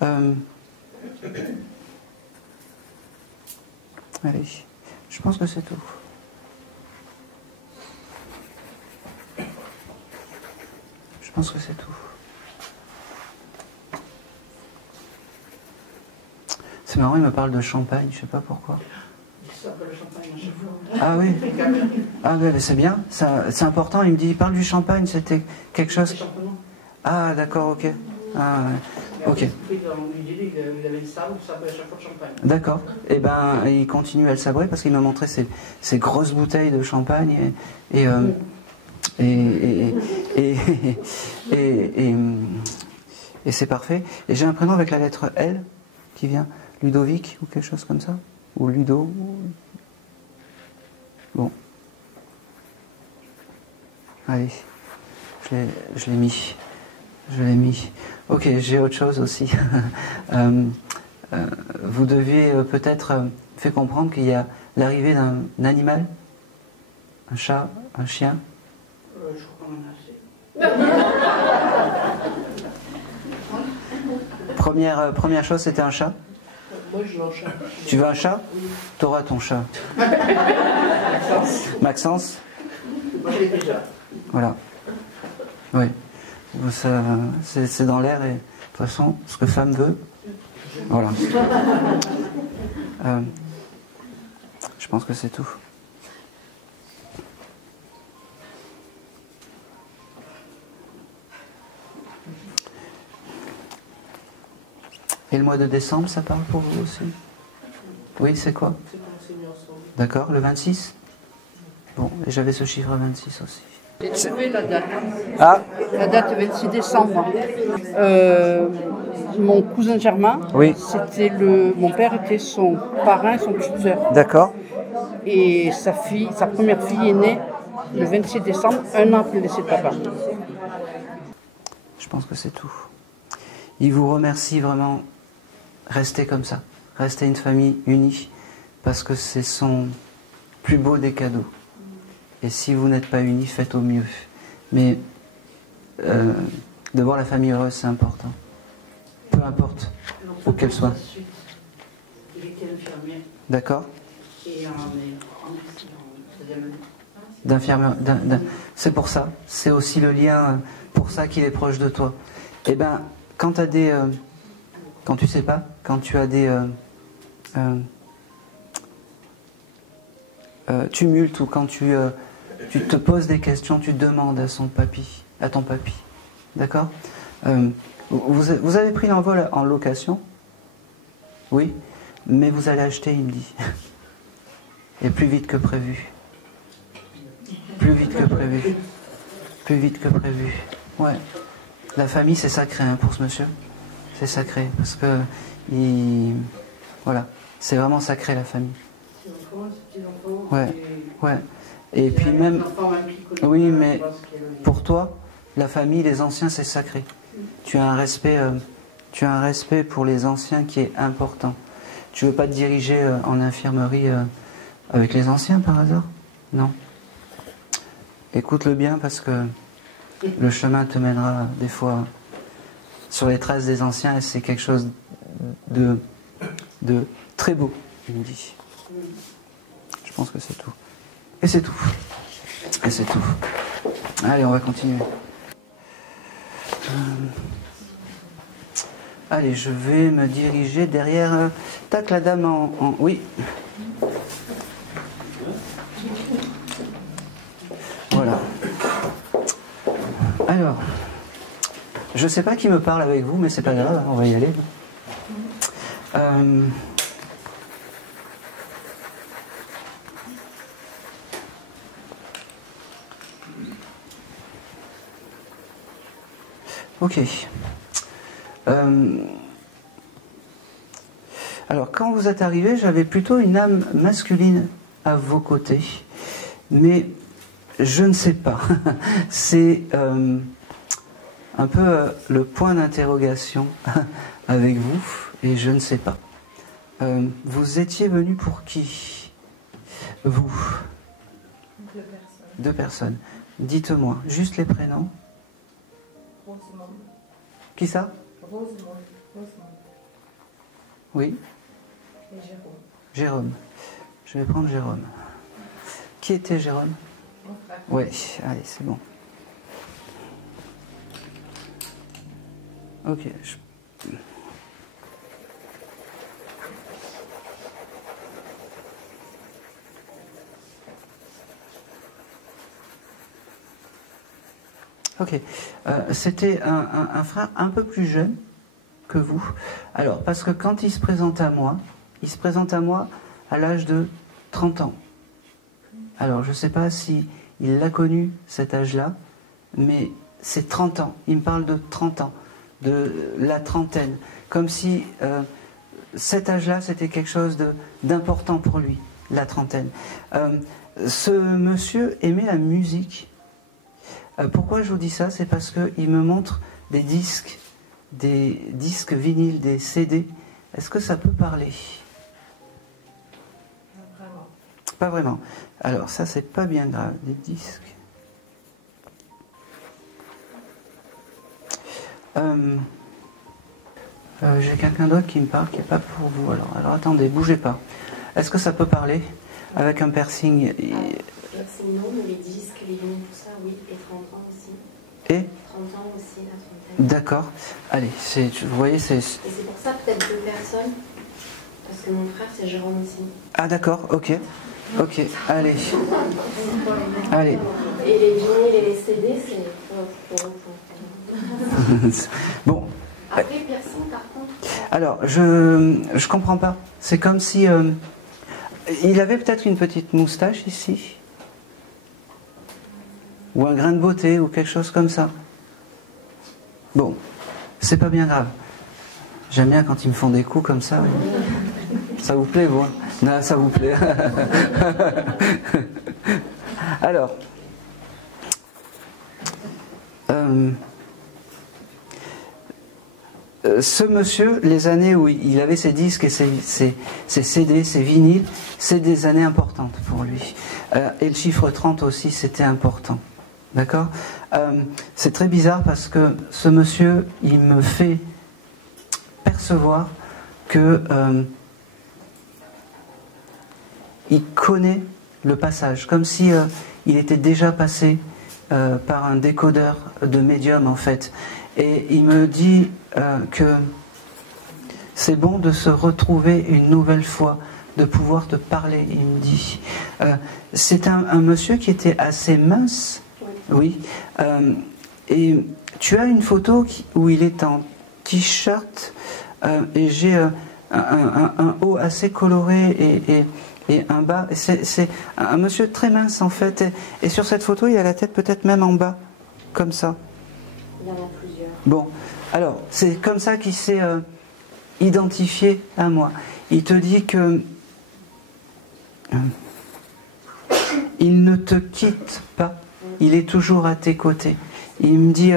Allez, je pense que c'est tout. pense que c'est tout. C'est marrant, il me parle de champagne, je sais pas pourquoi. Ah oui. Ah oui, c'est bien. C'est important. Il me dit, il parle du champagne, c'était quelque chose. Ah d'accord, ok. Ah, ok. D'accord. Et ben, il continue à le sabrer parce qu'il m'a montré ces grosses bouteilles de champagne et c'est parfait. Et j'ai un prénom avec la lettre L qui vient. Ludovic ou quelque chose comme ça. Ou Ludo. Bon. Allez. Je l'ai mis. Je l'ai mis. Ok, j'ai autre chose aussi. Vous deviez peut-être faire comprendre qu'il y a l'arrivée d'un animal, un chat, un chien. Je crois qu'on en a assez. Première chose, c'était un chat. Moi, je veux un chat. Tu veux un chat? Oui. T'auras ton chat. Maxence. Moi, je l'ai déjà. Voilà. Oui. C'est dans l'air et de toute façon, ce que femme veut. Voilà. Je pense que c'est tout. Et le mois de décembre, ça parle pour vous aussi? Oui, c'est quoi? C'est qu'on s'est mis ensemble. D'accord, le 26? Bon, et j'avais ce chiffre 26 aussi. J'ai trouvé la date. Ah, La date 26 décembre. Mon cousin Germain, oui. Mon père était son parrain, son tuteur. D'accord. Et sa première fille est née le 26 décembre, un an après le décès de papa. Je pense que c'est tout. Il vous remercie vraiment. Restez comme ça. Restez une famille unie. Parce que c'est son plus beau des cadeaux. Et si vous n'êtes pas unis, faites au mieux. Mais de voir la famille heureuse, c'est important. Peu importe où qu'elle soit. Il était infirmier. D'accord. Et on est en deuxième année. D'infirmière. C'est pour ça. C'est aussi le lien, pour ça qu'il est proche de toi. Eh bien, quand tu as des... quand tu sais pas, quand tu as des... tumultes ou quand tu te poses des questions, tu demandes à ton papy. D'accord? Vous avez pris l'envol en location? Oui. Mais vous allez acheter, il me dit. Et plus vite que prévu. Plus vite que prévu. Plus vite que prévu. Ouais. La famille, c'est sacré hein, pour ce monsieur. C'est sacré. Parce que... Voilà. C'est vraiment sacré, la famille. Ouais. Ouais. Et puis même... Oui, mais pour toi, la famille, les anciens, c'est sacré. Tu as un respect pour les anciens qui est important. Tu veux pas te diriger en infirmerie avec les anciens par hasard? Non. Écoute-le bien parce que le chemin te mènera des fois sur les traces des anciens et c'est quelque chose de très beau, il me dit. Je pense que c'est tout. Et c'est tout. Et c'est tout. Allez, on va continuer. Allez, je vais me diriger derrière... Tac, la dame en... Oui. Voilà. Alors, je ne sais pas qui me parle avec vous, mais c'est pas grave, on va y aller. Ok. Alors, quand vous êtes arrivé, j'avais plutôt une âme masculine à vos côtés, mais je ne sais pas. C'est un peu le point d'interrogation avec vous, et je ne sais pas. Vous étiez venu pour qui? Vous? 2 personnes. 2 personnes. Dites-moi, juste les prénoms. Rosemont. Qui ça? Rosemont. Oui. Et Jérôme. Jérôme. Je vais prendre Jérôme. Qui était Jérôme? Mon frère. Oui, allez, c'est bon. Ok. Ok. C'était un frère un peu plus jeune que vous. Alors, parce que quand il se présente à moi à l'âge de 30 ans. Alors, je ne sais pas si il l'a connu, cet âge-là, mais c'est 30 ans. Il me parle de 30 ans, de la trentaine. Comme si cet âge-là, c'était quelque chose d'important pour lui, la trentaine. Ce monsieur aimait la musique. Pourquoi je vous dis ça? C'est parce qu'il me montre des disques vinyles, des CD. Est-ce que ça peut parler? Pas vraiment. Pas vraiment. Alors ça, c'est pas bien grave, des disques. J'ai quelqu'un d'autre qui me parle, qui n'est pas pour vous. Alors attendez, bougez pas. Est-ce que ça peut parler avec un piercing? Piercing non, mais les disques, les vinyles, tout ça, oui. Et 30 ans aussi. Et 30 ans aussi, la trentaine. D'accord. Allez, vous voyez, c'est... Et c'est pour ça peut-être 2 personnes. Parce que mon frère, c'est Jérôme aussi. Ah d'accord, ok. Ok, allez. Allez. Et les vinyles et les CD, c'est... Bon. Après, piercing, par contre... Alors, je comprends pas. C'est comme si... il avait peut-être une petite moustache ici. Ou un grain de beauté, ou quelque chose comme ça. Bon, c'est pas bien grave. J'aime bien quand ils me font des coups comme ça. Ça vous plaît, vous? Non, ça vous plaît. Alors... ce monsieur, les années où il avait ses disques et ses CD, ses vinyles, c'est des années importantes pour lui. Et le chiffre 30 aussi, c'était important. D'accord? C'est très bizarre parce que ce monsieur, il me fait percevoir que il connaît le passage, comme si il était déjà passé par un décodeur de médium en fait. Et il me dit que c'est bon de se retrouver une nouvelle fois, de pouvoir te parler, il me dit. C'est un monsieur qui était assez mince, oui. Et tu as une photo où il est en t-shirt et j'ai un haut assez coloré et un bas. C'est un monsieur très mince en fait. Et sur cette photo, il a la tête peut-être même en bas, comme ça. Il y en a plusieurs. Bon, alors, c'est comme ça qu'il s'est identifié à moi. Il te dit que il ne te quitte pas, il est toujours à tes côtés. Il me dit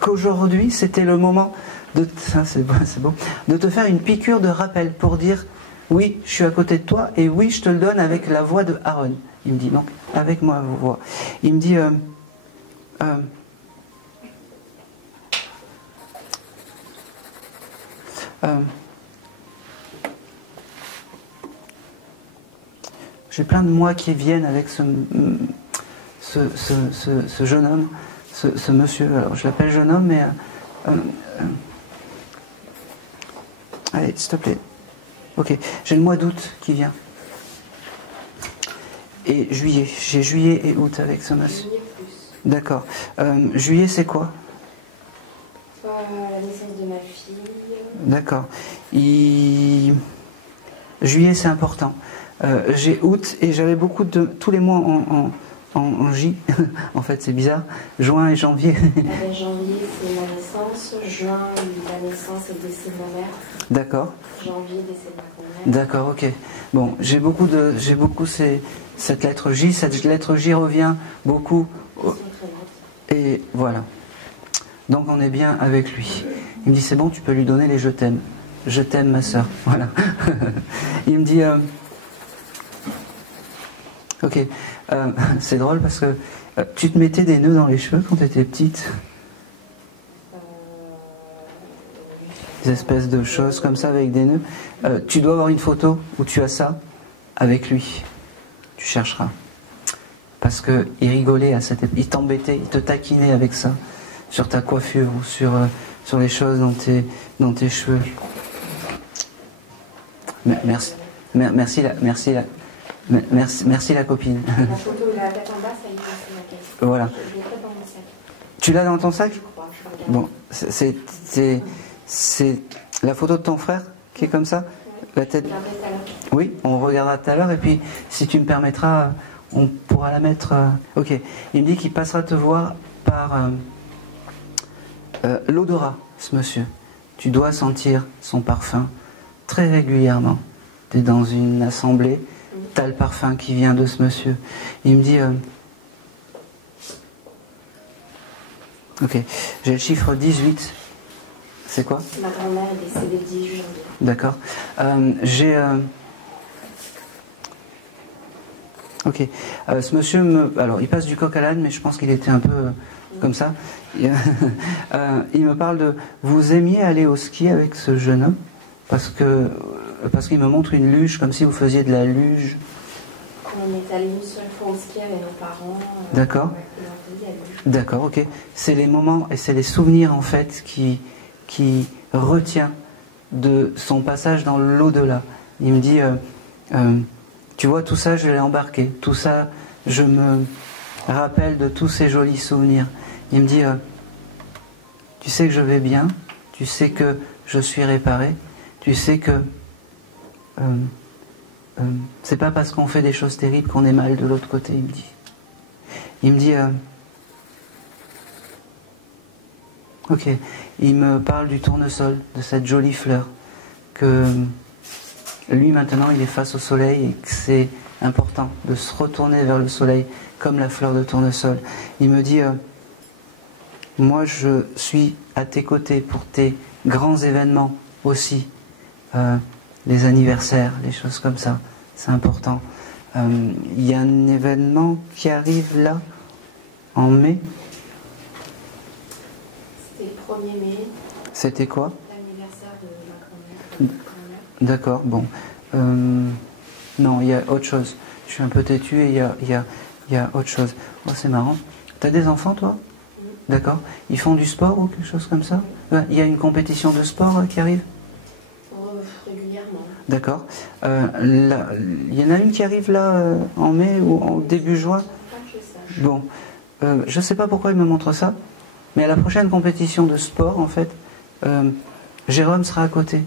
qu'aujourd'hui, c'était le moment de, ça c'est bon, de te faire une piqûre de rappel pour dire oui, je suis à côté de toi et oui, je te le donne avec la voix de Aaron. Il me dit donc avec moi voix. Il me dit j'ai plein de moi qui viennent avec ce jeune homme, ce monsieur. Alors je l'appelle jeune homme, mais allez, s'il te plaît. Ok, j'ai le mois d'août qui vient. Et juillet, j'ai juillet et août avec ce monsieur. D'accord. Juillet, c'est quoi? La naissance de ma fille. D'accord. Juillet, c'est important. J'ai août et j'avais beaucoup de... tous les mois en J. En fait, c'est bizarre. Juin et janvier. Janvier, c'est ma naissance. Juin, la naissance et le décès de ma mère. D'accord. Janvier, décès de ma grand-mère. D'accord, ok. Bon, j'ai beaucoup cette lettre J. Cette lettre J revient beaucoup. Et voilà. Donc on est bien avec lui. Il me dit c'est bon, tu peux lui donner les je t'aime. Je t'aime ma soeur. Voilà. Il me dit ok. C'est drôle parce que tu te mettais des nœuds dans les cheveux quand tu étais petite. Des espèces de choses comme ça avec des nœuds. Tu dois avoir une photo où tu as ça avec lui. Tu chercheras. Parce qu'il rigolait à cette époque. Il t'embêtait, il te taquinait avec ça. sur ta coiffure ou sur les choses dans tes cheveux. Merci la copine. La photo de la tête en bas, ça y est, c'est ma caisse. Voilà. Je l'ai pas dans mon sac. Tu l'as dans ton sac? Je crois, je regarde. Bon, c'est la photo de ton frère qui est comme ça? La tête. Oui, on regardera tout à l'heure et puis si tu me permettras, on pourra la mettre. Ok. Il me dit qu'il passera te voir par l'odorat, ce monsieur. Tu dois sentir son parfum très régulièrement. Tu es dans une assemblée, tu as le parfum qui vient de ce monsieur. Il me dit. Ok, j'ai le chiffre 18. C'est quoi? Ma grand-mère est décédée le 10 janvier. D'accord. Ok. Ce monsieur alors, il passe du coq à l'âne, mais je pense qu'il était un peu comme ça. Il me parle de... Vous aimiez aller au ski avec ce jeune homme? Parce qu'il me montre une luge, comme si vous faisiez de la luge. On est allé une seule fois au ski avec nos parents. D'accord. D'accord, ok. C'est les moments et c'est les souvenirs, en fait, qui retient de son passage dans l'au-delà. Il me dit, tu vois, tout ça, je l'ai embarqué. Tout ça, je me rappelle de tous ces jolis souvenirs. Il me dit, tu sais que je vais bien, tu sais que je suis réparé, tu sais que c'est pas parce qu'on fait des choses terribles qu'on est mal de l'autre côté, il me dit. Il me dit, ok, il me parle du tournesol, de cette jolie fleur, que lui maintenant il est face au soleil et que c'est important de se retourner vers le soleil comme la fleur de tournesol. Il me dit, moi je suis à tes côtés pour tes grands événements aussi, les anniversaires, les choses comme ça, c'est important. Il y a un événement qui arrive là, en mai. C'était le 1er mai. C'était quoi? L'anniversaire de ma grand-mère. D'accord, bon. Non, il y a autre chose. Je suis un peu têtu et il y a autre chose. Oh, c'est marrant. T'as des enfants, toi? D'accord. Ils font du sport ou quelque chose comme ça? Il y a une compétition de sport qui arrive? Régulièrement. D'accord. Il y en a une qui arrive là en mai ou en début juin? Bon. Je ne sais pas pourquoi il me montre ça, mais à la prochaine compétition de sport, en fait, Jérôme sera à côté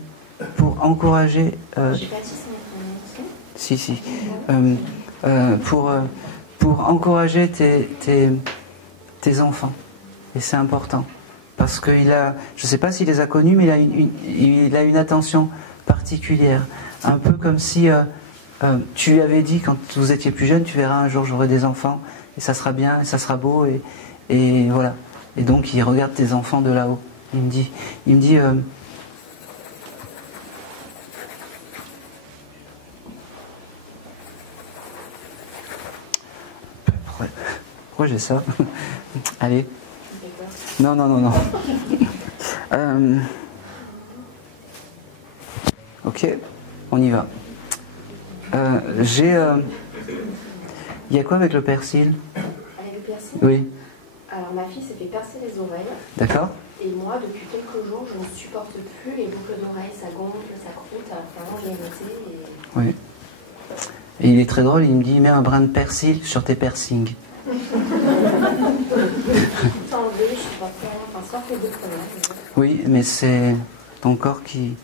pour encourager... J'ai pas dit ça. Si. Pour encourager tes enfants. Et c'est important. Parce qu'il a... Je ne sais pas s'il les a connus, mais il a une attention particulière. Un peu comme si tu lui avais dit, quand vous étiez plus jeune, tu verras un jour j'aurai des enfants, et ça sera bien, et ça sera beau, et voilà. Et donc il regarde tes enfants de là-haut. Il me dit pourquoi j'ai ça? Allez. Non. Ok, on y va. Il y a quoi avec le persil? Avec le persil? Oui. Alors ma fille s'est fait percer les oreilles. D'accord. Et moi, depuis quelques jours, je ne supporte plus les boucles d'oreilles, ça gonfle, ça croûte. Vraiment, j'ai noté. Oui. Et il est très drôle, il me dit, mets un brin de persil sur tes piercings. Oui, mais c'est ton corps qui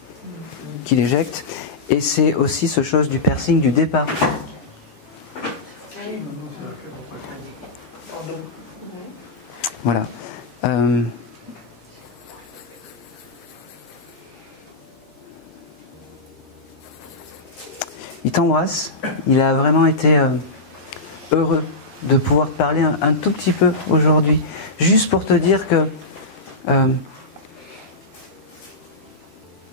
l'éjecte. Et c'est aussi ce chose du piercing du départ. Voilà. Il t'embrasse. Il a vraiment été heureux de pouvoir te parler un tout petit peu aujourd'hui. Juste pour te dire que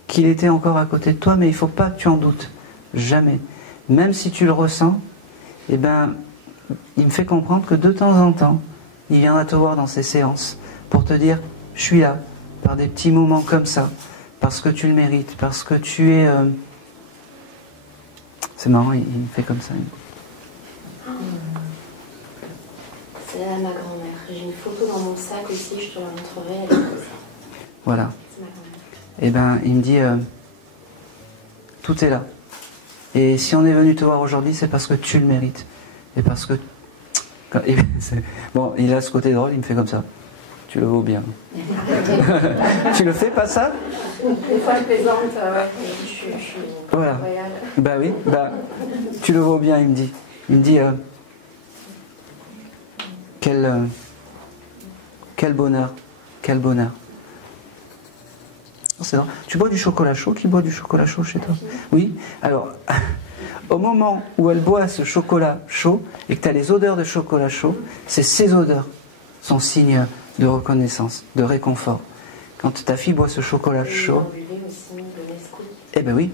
qu'il était encore à côté de toi, mais il ne faut pas que tu en doutes. Jamais. Même si tu le ressens, eh ben, il me fait comprendre que de temps en temps, il viendra te voir dans ses séances pour te dire, je suis là, par des petits moments comme ça, parce que tu le mérites, parce que tu es... C'est marrant, il me fait comme ça. C'est à ma grand-mère. J'ai une photo dans mon sac aussi, je te la montrerai. Elle est comme ça. Voilà. C'est ma grand-mère. Et ben, il me dit, tout est là. Et si on est venu te voir aujourd'hui, c'est parce que tu le mérites. Et parce que... Bon, il a ce côté drôle, il me fait comme ça. Tu le vaux bien. Tu le fais pas ça? Des fois, je plaisante, ouais. Je suis voilà. royale. Bah oui, bah, tu le vaux bien, il me dit. Il me dit, quel bonheur, quel bonheur. C'est vrai. Tu bois du chocolat chaud? Qui boit du chocolat chaud chez toi? Oui. Alors, au moment où elle boit ce chocolat chaud et que tu as les odeurs de chocolat chaud, c'est ces odeurs sont signe de reconnaissance, de réconfort. Quand ta fille boit ce chocolat chaud, eh ben oui,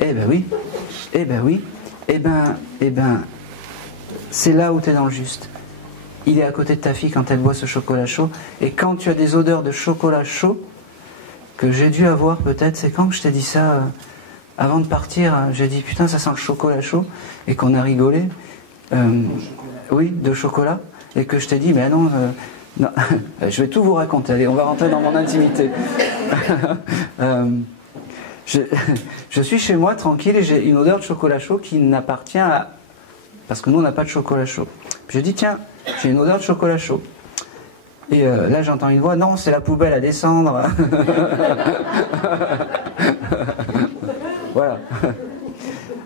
eh ben oui, eh ben oui, eh ben, c'est là où tu es dans le juste. Il est à côté de ta fille quand elle boit ce chocolat chaud, et quand tu as des odeurs de chocolat chaud, que j'ai dû avoir peut-être, c'est quand que je t'ai dit ça, avant de partir, j'ai dit putain ça sent le chocolat chaud, et qu'on a rigolé, oui, de chocolat, et que je t'ai dit mais non, non, je vais tout vous raconter, allez on va rentrer dans mon intimité. Je suis chez moi tranquille et j'ai une odeur de chocolat chaud qui n'appartient à... Parce que nous on n'a pas de chocolat chaud. J'ai dit tiens, j'ai une odeur de chocolat chaud. Et là j'entends une voix, non c'est la poubelle à descendre. Voilà.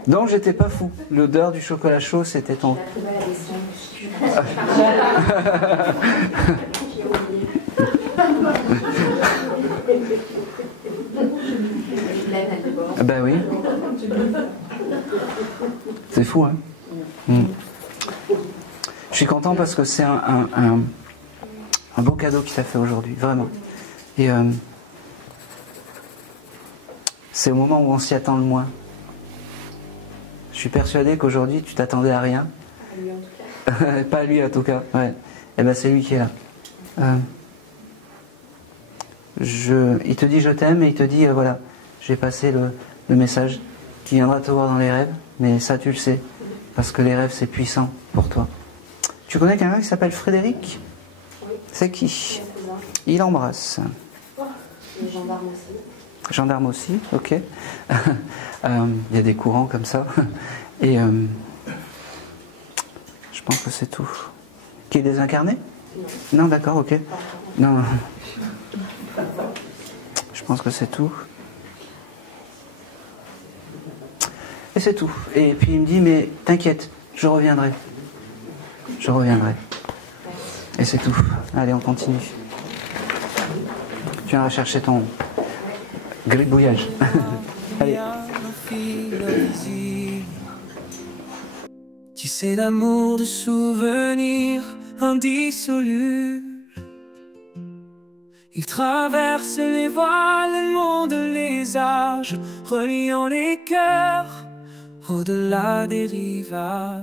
Donc j'étais pas fou. L'odeur du chocolat chaud c'était ton... La poubelle à descendre. J'ai oublié. Ben oui. C'est fou, hein. Mm. Je suis content parce que c'est un beau cadeau qu'il t'a fait aujourd'hui, vraiment. Et c'est au moment où on s'y attend le moins. Je suis persuadé qu'aujourd'hui tu t'attendais à rien. Pas lui en tout cas. Pas lui en tout cas, ouais. Et ben c'est lui qui est là. Il te dit je t'aime et il te dit voilà, j'ai passé le message qui viendra te voir dans les rêves, mais ça tu le sais, parce que les rêves c'est puissant pour toi. Tu connais quelqu'un qui s'appelle Frédéric? Oui. C'est qui? Il embrasse. Les gendarmes aussi. Gendarme aussi, ok. Il y a des courants comme ça. Et je pense que c'est tout. Qui est désincarné? Non, d'accord, ok. Non. Je pense que c'est tout. Et c'est tout. Et puis il me dit, mais t'inquiète, je reviendrai. Je reviendrai. Et c'est tout. Allez, on continue. Tu viendras chercher ton gribouillage. Allez. Tu sais l'amour de souvenirs indissolubles. Il traverse les voiles, le monde, les âges, reliant les cœurs au-delà des rivages.